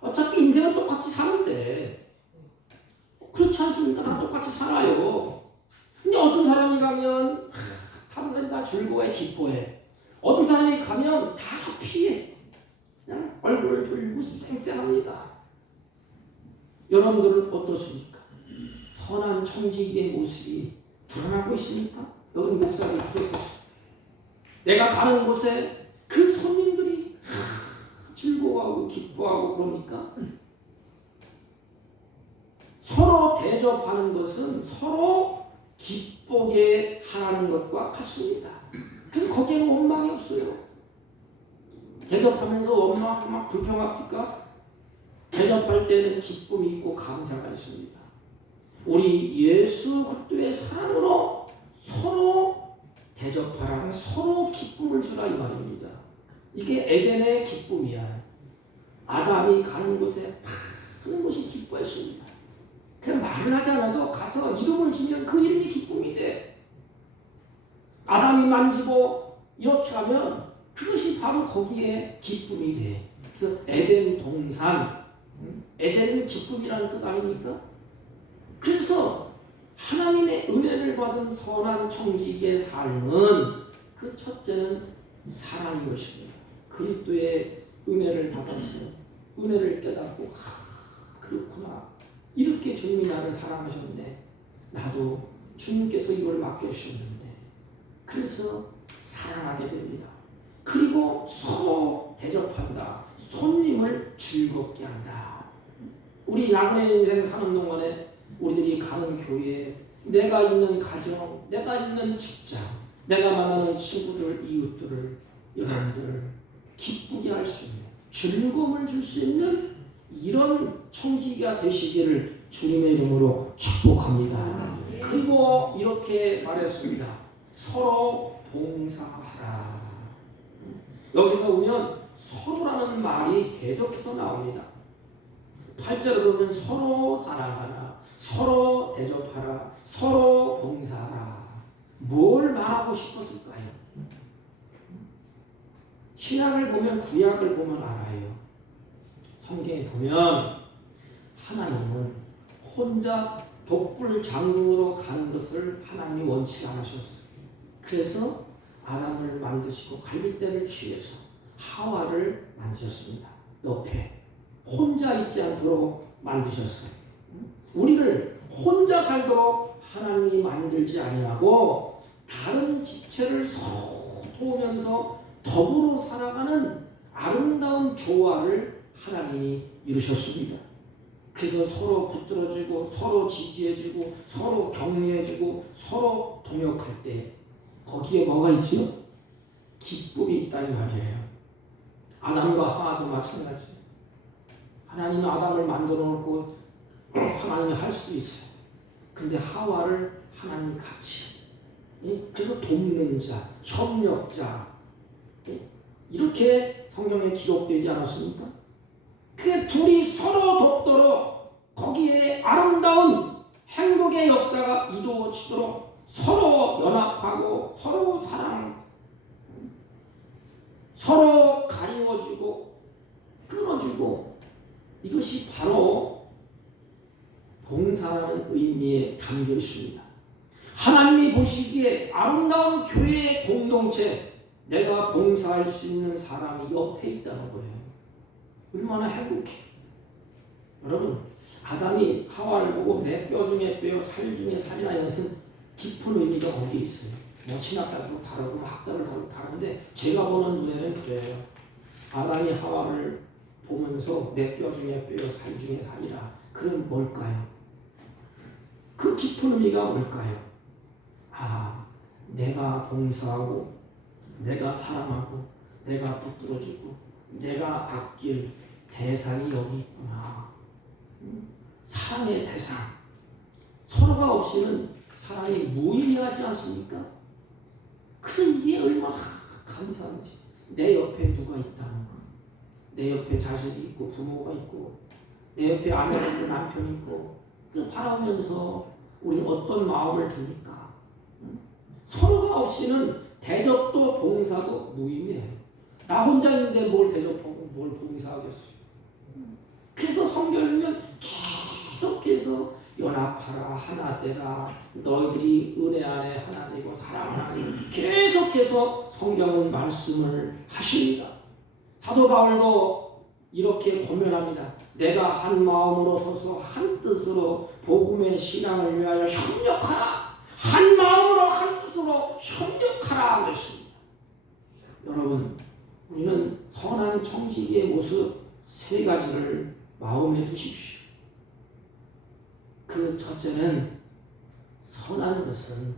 어차피 인생은 똑같이 사는데 그렇지 않습니까? 다 똑같이 살아요. 근데 어떤 사람이 가면 다른 사람이 다 즐거워해 기뻐해. 어떤 사람이 가면 다 피해. 그냥 얼굴을 돌리고 쌩쌩합니다. 여러분들은 어떻습니까? 선한 청지기의 모습이 드러나고 있습니까? 여기 목사를 기억했어요. 내가 가는 곳에 그 손님들이 즐거워하고 기뻐하고 그럽니까? 서로 대접하는 것은 서로 기쁘게 하라는 것과 같습니다. 그래서 거기에는 원망이 없어요. 대접하면서 원망 막 불평합니까? 대접할 때는 기쁨이 있고 감사가 있습니다. 우리 예수 그리스도의 사랑으로 서로 대접하라, 서로 기쁨을 주라 이 말입니다. 이게 에덴의 기쁨이야. 아담이 가는 곳에 많은 것이 기뻐했습니다. 그냥 말을 하지 않아도 가서 이름을 지면 그 이름이 기쁨이 돼. 아담이 만지고 이렇게 하면 그것이 바로 거기에 기쁨이 돼. 그래서 에덴 동산 에덴은 기쁨이라는 뜻 아닙니까? 그래서 하나님의 은혜를 받은 선한 청지기의 삶은 그 첫째는 사랑인 것입니다. 그리스도의 은혜를 받았어요. 은혜를 깨닫고 그렇구나. 이렇게 주님이 나를 사랑하셨네. 나도 주님께서 이걸 맡겨주셨는데 그래서 사랑하게 됩니다. 그리고 서로 대접한다. 손님을 즐겁게 한다. 우리 야근의 인생 사는 동안에 우리들이 가는 교회, 내가 있는 가정, 내가 있는 직장, 내가 만나는 친구들, 이웃들을 여러분들 기쁘게 할 수 있는, 즐거움을 줄 수 있는 이런 청지기가 되시기를 주님의 이름으로 축복합니다. 그리고 이렇게 말했습니다. 서로 봉사하라. 여기서 보면 서로라는 말이 계속해서 나옵니다. 8절에 보면 서로 사랑하라, 서로 대접하라, 서로 봉사하라. 뭘 말하고 싶었을까요? 신약을 보면 구약을 보면 알아요. 성경에 보면 하나님은 혼자 독불장군으로 가는 것을 하나님이 원치 않으셨어요. 그래서 아담을 만드시고 갈빗대를 취해서 하와를 만드셨습니다. 옆에 혼자 있지 않도록 만드셨어요. 우리를 혼자 살도록 하나님이 만들지 아니하고 다른 지체를 서로 도우면서 더불어 살아가는 아름다운 조화를 하나님이 이루셨습니다. 그래서 서로 붙들어주고 서로 지지해주고 서로 격려해주고 서로 동역할 때 거기에 뭐가 있지요? 기쁨이 있다 이 말이에요. 아담과 하와도 마찬가지. 하나님은 아담을 만들어 놓고 하나님이 할 수 있어요. 근데 하와를 하나님이 같이 그래서 돕는 자, 협력자 이렇게 성경에 기록되지 않았습니까? 그 둘이 서로 돕도록 거기에 아름다운 행복의 역사가 이루어지도록 서로 연합하고 서로 사랑, 서로 가리워주고 끌어주고 이것이 바로 봉사하는 의미에 담겨 있습니다. 하나님이 보시기에 아름다운 교회의 공동체, 내가 봉사할 수 있는 사람이 옆에 있다는 거예요. 얼마나 행복해. 여러분, 아담이 하와를 보고 내 뼈 중에 뼈, 살 중에 살이나 이것은 깊은 의미가 거기에 있어요. 뭐 신학자도 다르고 학자도 다른데 제가 보는 눈에는 그래요. 아담이 하와를 보면서 내 뼈 중에 뼈, 살 중에 살이라. 그럼 뭘까요? 그 깊은 의미가 뭘까요? 내가 봉사하고 내가 사랑하고 내가 붙들어주고 내가 아낄 대상이 여기 있구나. 사랑의 대상. 서로가 없이는 사랑이 무의미하지 않습니까? 그래서 이게 얼마나 감사한지. 내 옆에 누가 있다는 거. 내 옆에 자식이 있고 부모가 있고 내 옆에 아내가 있고 남편이 있고 바라보면서 우리는 어떤 마음을 드니까. 서로가 없이는 대접도 봉사도 무의미해요. 나 혼자 있는데 뭘 대접하고 뭘 봉사하겠어요. 그래서 성경이면 계속해서 연합하라, 하나 되라, 너희들이 은혜 안에 하나 되고 사랑 안에 계속해서 성경은 말씀을 하십니다. 사도 바울도 이렇게 고면합니다. 내가 한 마음으로 서서 한 뜻으로 복음의 신앙을 위하여 협력하라. 한 마음으로 한 뜻으로 협력하라 그랬습니다. 여러분, 우리는 선한 청지기의 모습 세 가지를 마음에 두십시오. 그 첫째는 선한 것은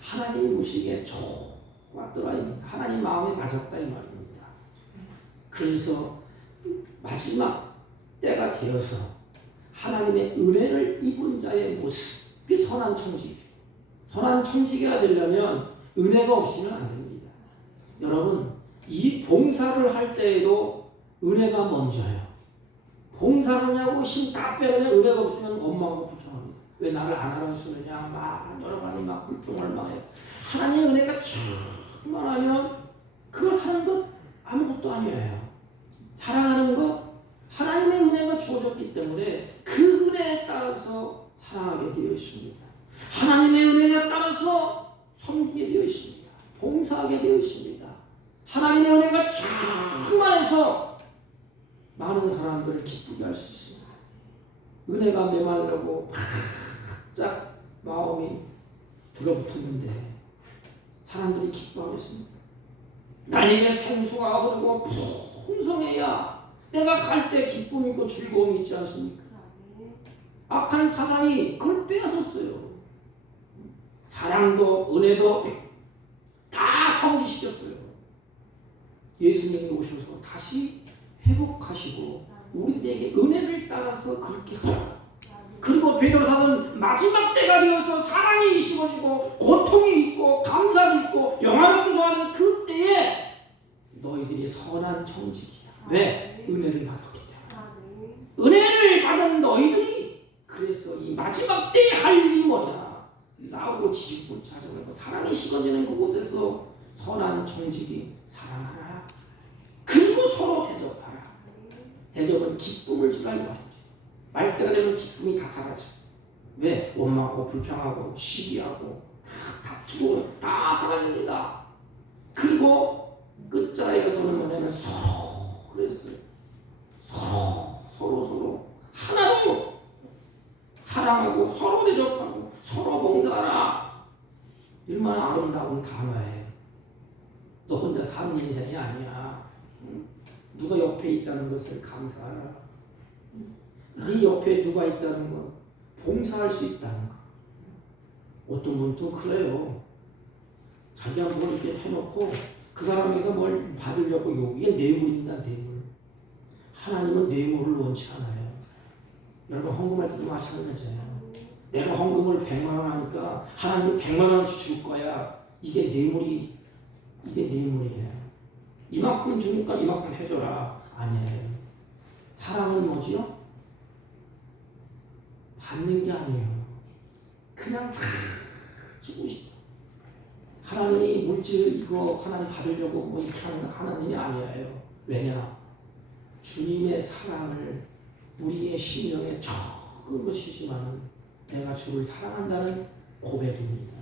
하나님 보시기에 좋았더라입니다. 하나님 마음에 맞았다 이 말입니다. 그래서 마지막 때가 되어서 하나님의 은혜를 입은 자의 모습, 그 선한 청지기. 선한 청지기가 되려면 은혜가 없이는 안 됩니다. 여러분, 이 봉사를 할 때에도 은혜가 먼저예요. 봉사를 하고 힘 다 빼면 은혜가 없으면 원망하고 불평합니다. 왜 나를 안 알아주느냐, 막 여러 가지 막 불평을 막 해요. 하나님의 은혜가 충만하면 그걸 하는 것 아무것도 아니에요. 사랑하는 것, 하나님의 은혜가 주어졌기 때문에 그 은혜에 따라서 사랑하게 되어 있습니다. 하나님의 은혜에 따라서 섬기게 되어 있습니다. 봉사하게 되어 있습니다. 하나님의 은혜가 충만해서 많은 사람들을 기쁘게 할 수 있습니다. 은혜가 메말라고 바짝 마음이 들어붙었는데 사람들이 기뻐하겠습니다. 나에게 생수가 흐르고 풍성해야 내가 갈 때 기쁨 있고 즐거움이 있지 않습니까? 악한 사단이 그걸 빼앗았어요. 사랑도 은혜도 다 정지시켰어요. 예수님이 오셔서 다시 회복하시고 우리들에게 은혜를 따라서 그렇게 하라. 그리고 베드로사는 마지막 때가 되어서 사랑이 심어지고 고통이 있고 감사도 있고 영화롭기도 하는 그때에 너희들이 선한 청지기야. 왜? 은혜를 받았기 때문에. 은혜를 받은 너희들이 그래서 이 마지막 때에 할 일이 뭐냐? 싸우고 지지고 찾아가고 사랑이 식어지는 그곳에서 선한 청지기 사랑하라. 그리고 서로 대접하라. 대접은 기쁨을 주라 이 말입니다. 말세가 되면 기쁨이 다 사라져. 왜? 원망하고 불평하고 시기하고 다투고 다 사라집니다. 그리고 끝자락에서는 뭐냐면 서로 그랬어요. 서로 하나로 사랑하고 서로 대접하고 서로 봉사하라. 얼마나 아름다운 단어예요. 너 혼자 사는 인생이 아니야. 누가 옆에 있다는 것을 감사하라. 네 옆에 누가 있다는 것, 봉사할 수 있다는 것. 어떤 분은 또 그래요. 자기가 뭘 이렇게 해놓고 그 사람에게서 뭘 받으려고 이게 뇌물입니다. 뇌물. 하나님은 뇌물을 원치 않아요. 여러분 헌금할 때도 마찬가지예요. 내가 헌금을 100만 원 하니까 하나님이 100만 원씩 줄 거야. 이게 뇌물이에요. 이만큼 주니까 이만큼 해줘라. 아니에요. 사랑은 뭐지요? 받는 게 아니에요. 그냥 다 주고 싶어. 하나님이 물질 이거 하나님 받으려고 뭐 이렇게 하는 하나님이 아니에요. 왜냐? 주님의 사랑을 우리의 심령에 적은 것이지만 내가 주를 사랑한다는 고백입니다.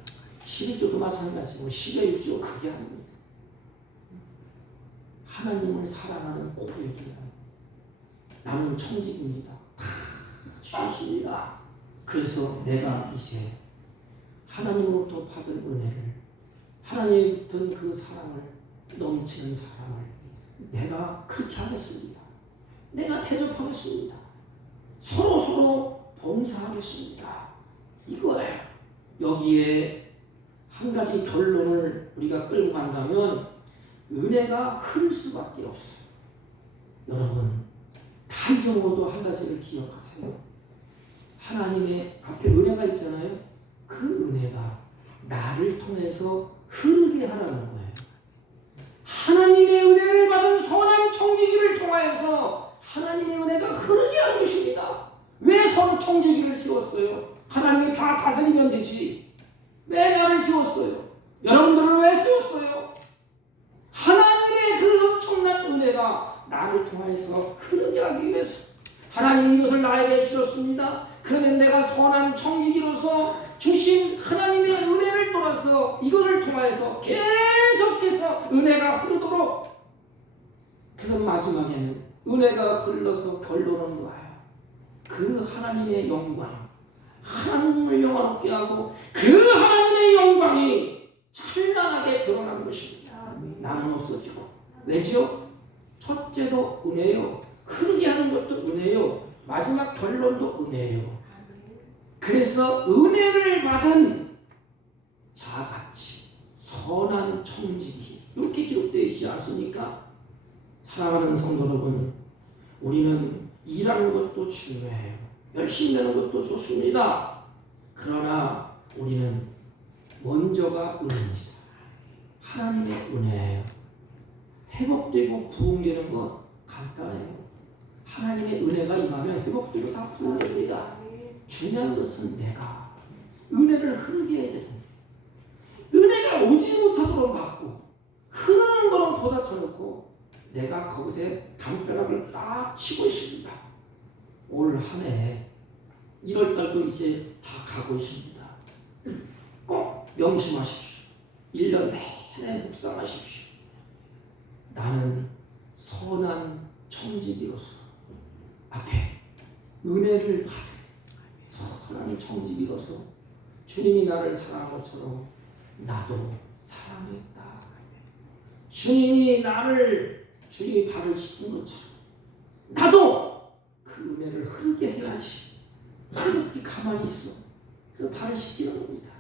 11조도 마찬가지고 11조 그게 아닙니다. 하나님을 사랑하는 고백이야. 나는 청직입니다. 다 주셨습니다. 그래서 내가 이제 하나님으로부터 받은 은혜를 하나님으로부터 그 사랑을 넘치는 사랑을 내가 그렇게 하겠습니다. 내가 대접하겠습니다. 서로 봉사하겠습니다. 이거예요. 여기에 한 가지 결론을 우리가 끌고 간다면 은혜가 흐를 수밖에 없어요. 여러분 다 잊어먹어도 한 가지를 기억하세요. 하나님의 앞에 은혜가 있잖아요. 그 은혜가 나를 통해서 흐르게 하라는 거예요. 하나님의 은혜를 받은 선한 청지기를 통하여서 하나님의 은혜가 흐르게 하는 것입니다. 왜 선한 청지기를 세웠어요? 하나님이 다 다스리면 되지. 왜 나를 세웠어요? 여러분들을 왜 세웠어요? 하나님의 그 엄청난 은혜가 나를 통해서 흐르게 하기 위해서 하나님이 이것을 나에게 주셨습니다. 그러면 내가 선한 청지기로서 주신 하나님의 은혜를 따라서 이것을 통해서 계속해서 은혜가 흐르도록, 그래서 마지막에는 은혜가 흘러서 결론은 뭐예요? 그 하나님의 영광, 하나님을 영화롭게 하고 그 하나님의 영광이 찬란하게 드러나는 것입니다. 나는 없어지고. 왜죠? 첫째도 은혜요. 흐르게 하는 것도 은혜요. 마지막 결론도 은혜요. 그래서 은혜를 받은 자같이 선한 청지기 이렇게 기록되어 있지 않습니까? 사랑하는 성도 여러분, 우리는 일하는 것도 중요해요. 열심히 하는 것도 좋습니다. 그러나 우리는 먼저가 은혜입니다. 하나님의 은혜예요. 회복되고 부흥되는 건 간단해요. 하나님의 은혜가 임하면 회복되고 다 부흥됩니다. 중요한 것은 내가 은혜를 흐르게 해야 됩니다. 은혜가 오지 못하도록 막고 흐르는 거는 보다 쳐놓고 내가 거기에 담벼락을 딱 치고 있습니다. 올 한 해 1월달도 이제 다 가고 있습니다. 꼭 명심하십시오. 1년 내내 묵상하십시오. 나는 선한 청지기로서 앞에 은혜를 받은 선한 청지기로서 주님이 나를 사랑한 것처럼 나도 사랑했다. 주님이 발을 씻은 것처럼 나도 그 은혜를 흐르게 해야지. 나는 어떻게 가만히 있어? 그래서 발을 씻기는 겁니다.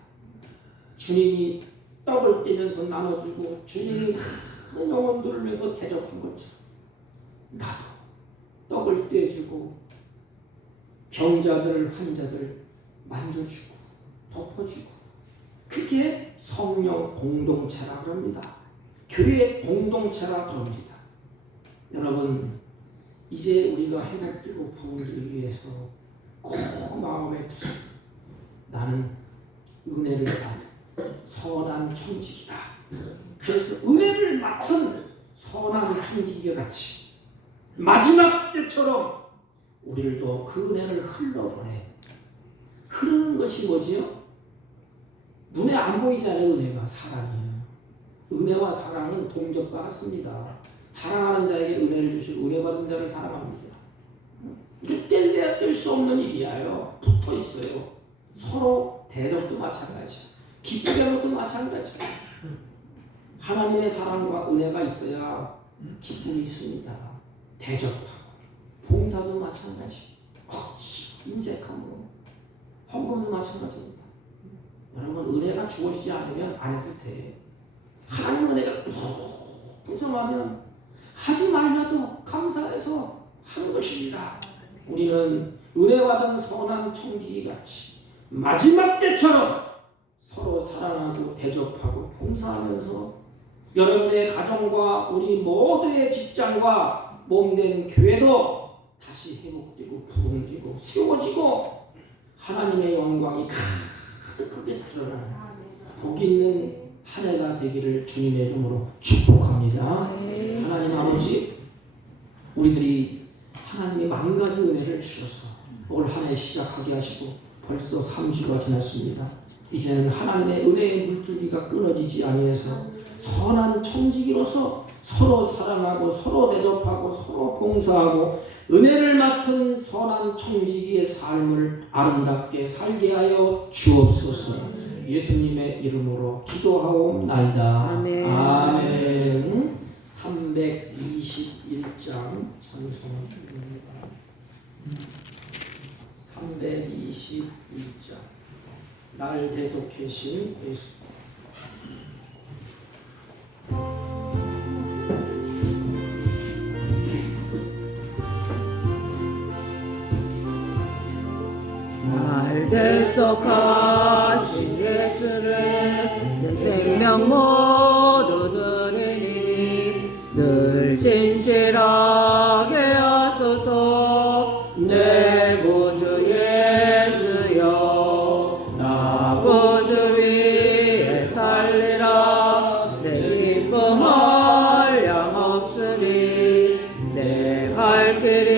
주님이 떡을 떼면서 나눠주고 주님이 많은 영혼들을 위해서 대접한 것처럼 나도 떡을 떼주고 병자들, 환자들 만져주고 덮어주고, 그게 성령 공동체라 그럽니다. 교회 공동체라 그럽니다. 여러분, 이제 우리가 회복되고 부흥되기 위해서 꼭 마음에 두세요. 나는 은혜를 받은 선한 청지기다. 그래서 은혜를 맡은 선한 청지기 같이 마지막 때처럼 우리도 그 은혜를 흘러보내. 흐르는 것이 뭐지요? 눈에 안 보이잖아요. 은혜가 사랑이에요. 은혜와 사랑은 동접과 같습니다. 사랑하는 자에게 은혜를 주시고 은혜 받은 자를 사랑합니다. 이게 뗄래야 뗄 수 없는 일이에요. 붙어 있어요. 서로 대접도 마찬가지, 기쁘게 하는 것도 마찬가지. 하나님의 사랑과 은혜가 있어야 기쁨이 있습니다. 대접하고 봉사도 마찬가지. 인색함으로 헌금도 마찬가지입니다. 여러분, 은혜가 주어지지 않으면 안 해도 돼. 하나님 은혜가 풍성하면 하지 말라도 감사해서 하는 것입니다. 우리는 은혜 받은 선한 청지기 같이 마지막 때처럼 서로 사랑하고 대접하고 봉사하면서 여러분의 가정과 우리 모두의 직장과 몸된 교회도 다시 회복되고 부흥되고 세워지고 하나님의 영광이 가득하게 드러나는 복 있는 한 해가 되기를 주님의 이름으로 축복합니다. 하나님 아버지, 우리들이 하나님이 만 가지 은혜를 주셔서 올 한 해 시작하게 하시고 벌써 3주가 지났습니다. 이제는 하나님의 은혜의 물줄기가 끊어지지 아니해서 선한 청지기로서 서로 사랑하고 서로 대접하고 서로 봉사하고 은혜를 맡은 선한 청지기의 삶을 아름답게 살게 하여 주옵소서. 예수님의 이름으로 기도하옵나이다. 아멘. 아멘. 321장 찬송입니다. 321장. 날 대속하신 예수. 날 대속하신 예수를 내 생명 모두 드리니 늘 진실하게 하소서. 내 구주 예수여, 나 구주 위에 살리라. 내 기쁨 한량없으리. 내 갈 길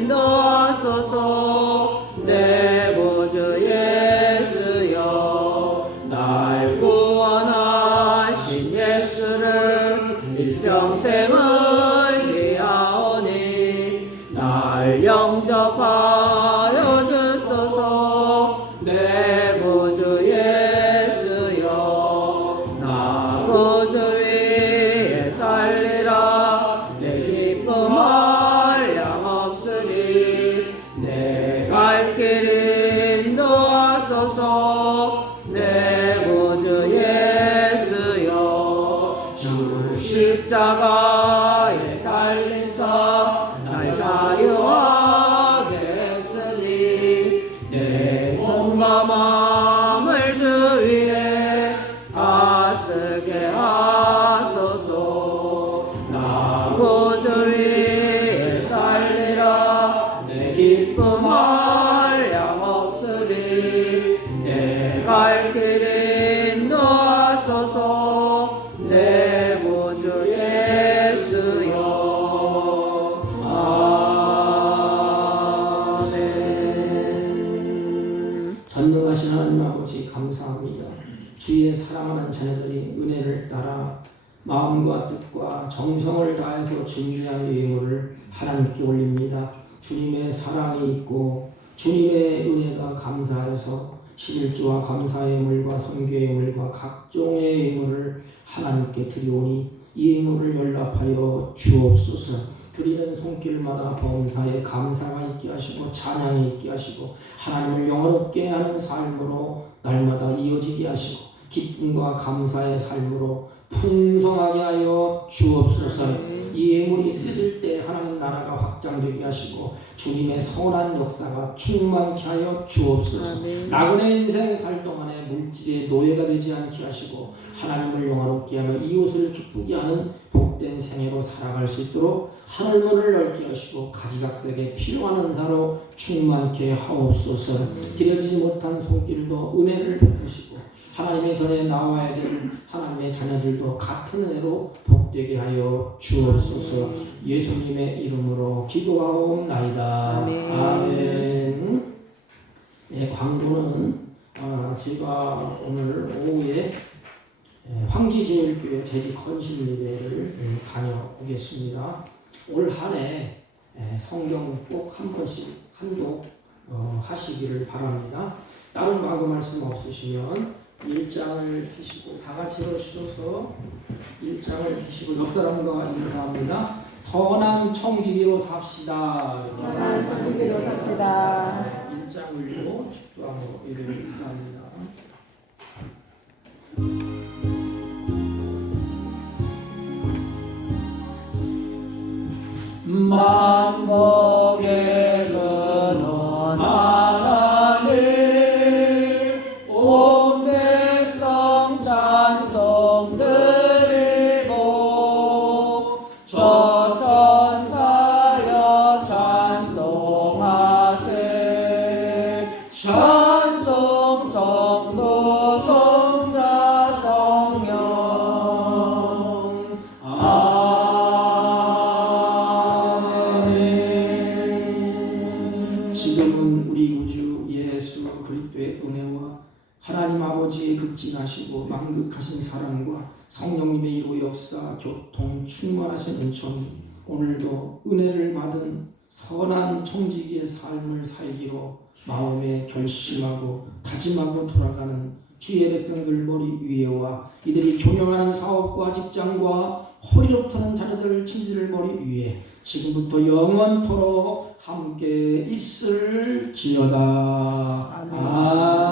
인도하소서. 내 구주 예수여, 날 구원하신 예수를 일평생 의지하오니 날 영접하여 주소서. 내 구주 예수여, 나 구주 위에 살리라. 내 기쁨 한량없으리. 내 갈 길 인도하소서. 내 구주 예수여, 주 십자가에 달리사 날 자유하게 했으니 내 몸과 마음을 주 위에 다 쓰게 하소서. 나 구주 위에 살리라. 내 기쁨 한량없으리. 내 갈 길 인도하소서. 내 구주 예수 뜻과 정성을 다해서 준비한 예물을 하나님께 올립니다. 주님의 사랑이 있고 주님의 은혜가 감사해서 11조와 감사의 예물과 선교의 예물과 각종의 예물을 하나님께 드리오니 이 예물을 연락하여 주옵소서. 드리는 손길마다 범사에 감사가 있게 하시고 찬양이 있게 하시고 하나님을 영원롭게 하는 삶으로 날마다 이어지게 하시고 기쁨과 감사의 삶으로 풍성하게 하여 주옵소서. 이 예물이 쓰일 때 하나님 나라가 확장되게 하시고 주님의 선한 역사가 충만케 하여 주옵소서. 나그네 인생 살 동안에 물질의 노예가 되지 않게 하시고 하나님을 영화롭게 하며 이웃을 기쁘게 하는 복된 생애로 살아갈 수 있도록 하늘문을 넓게 하시고 가지각색에 필요한 은사로 충만케 하옵소서. 드려지지 못한 손길도 은혜를 베푸시고 하나님의 전에 나와야 될 하나님의 자녀들도 같은 은혜로 복되게 하여 주옵소서. 예수님의 이름으로 기도하옵나이다. 아멘. 네, 광고는 제가 오늘 오후에 황지제일교회 재직 헌신 예배를 다녀오겠습니다. 올 한해 성경 꼭 한 번씩 한독 하시기를 바랍니다. 다른 광고 말씀 없으시면 1장을 피시고 다 같이 일어서서 1장을 피시고 옆 사람과 인사합니다. 선한 청지기로 삽시다. 선한 청지기로 삽시다. 1장을로 축도하고 예배를 합니다. 만복의 근원 하나님 온 백성 찬송 드리고 저 천사여 찬송하세 찬송 성도 성자 성령 지금은 우리 구주 예수 그리스도의 은혜와 하나님 아버지의 극진하시고 만극하신 사랑과 성령님의 이로 역사 교통 충만하신 은총이 오늘도 은혜를 받은 선한 청지기의 삶을 살기로 마음에 결심하고 다짐하고 돌아가는 주의 백성들 머리 위에와 이들이 경영하는 사업과 직장과 호리롭트는 자녀들 친지들 머리 위에 지금부터 영원토록 함께 있을지어다. 아멘.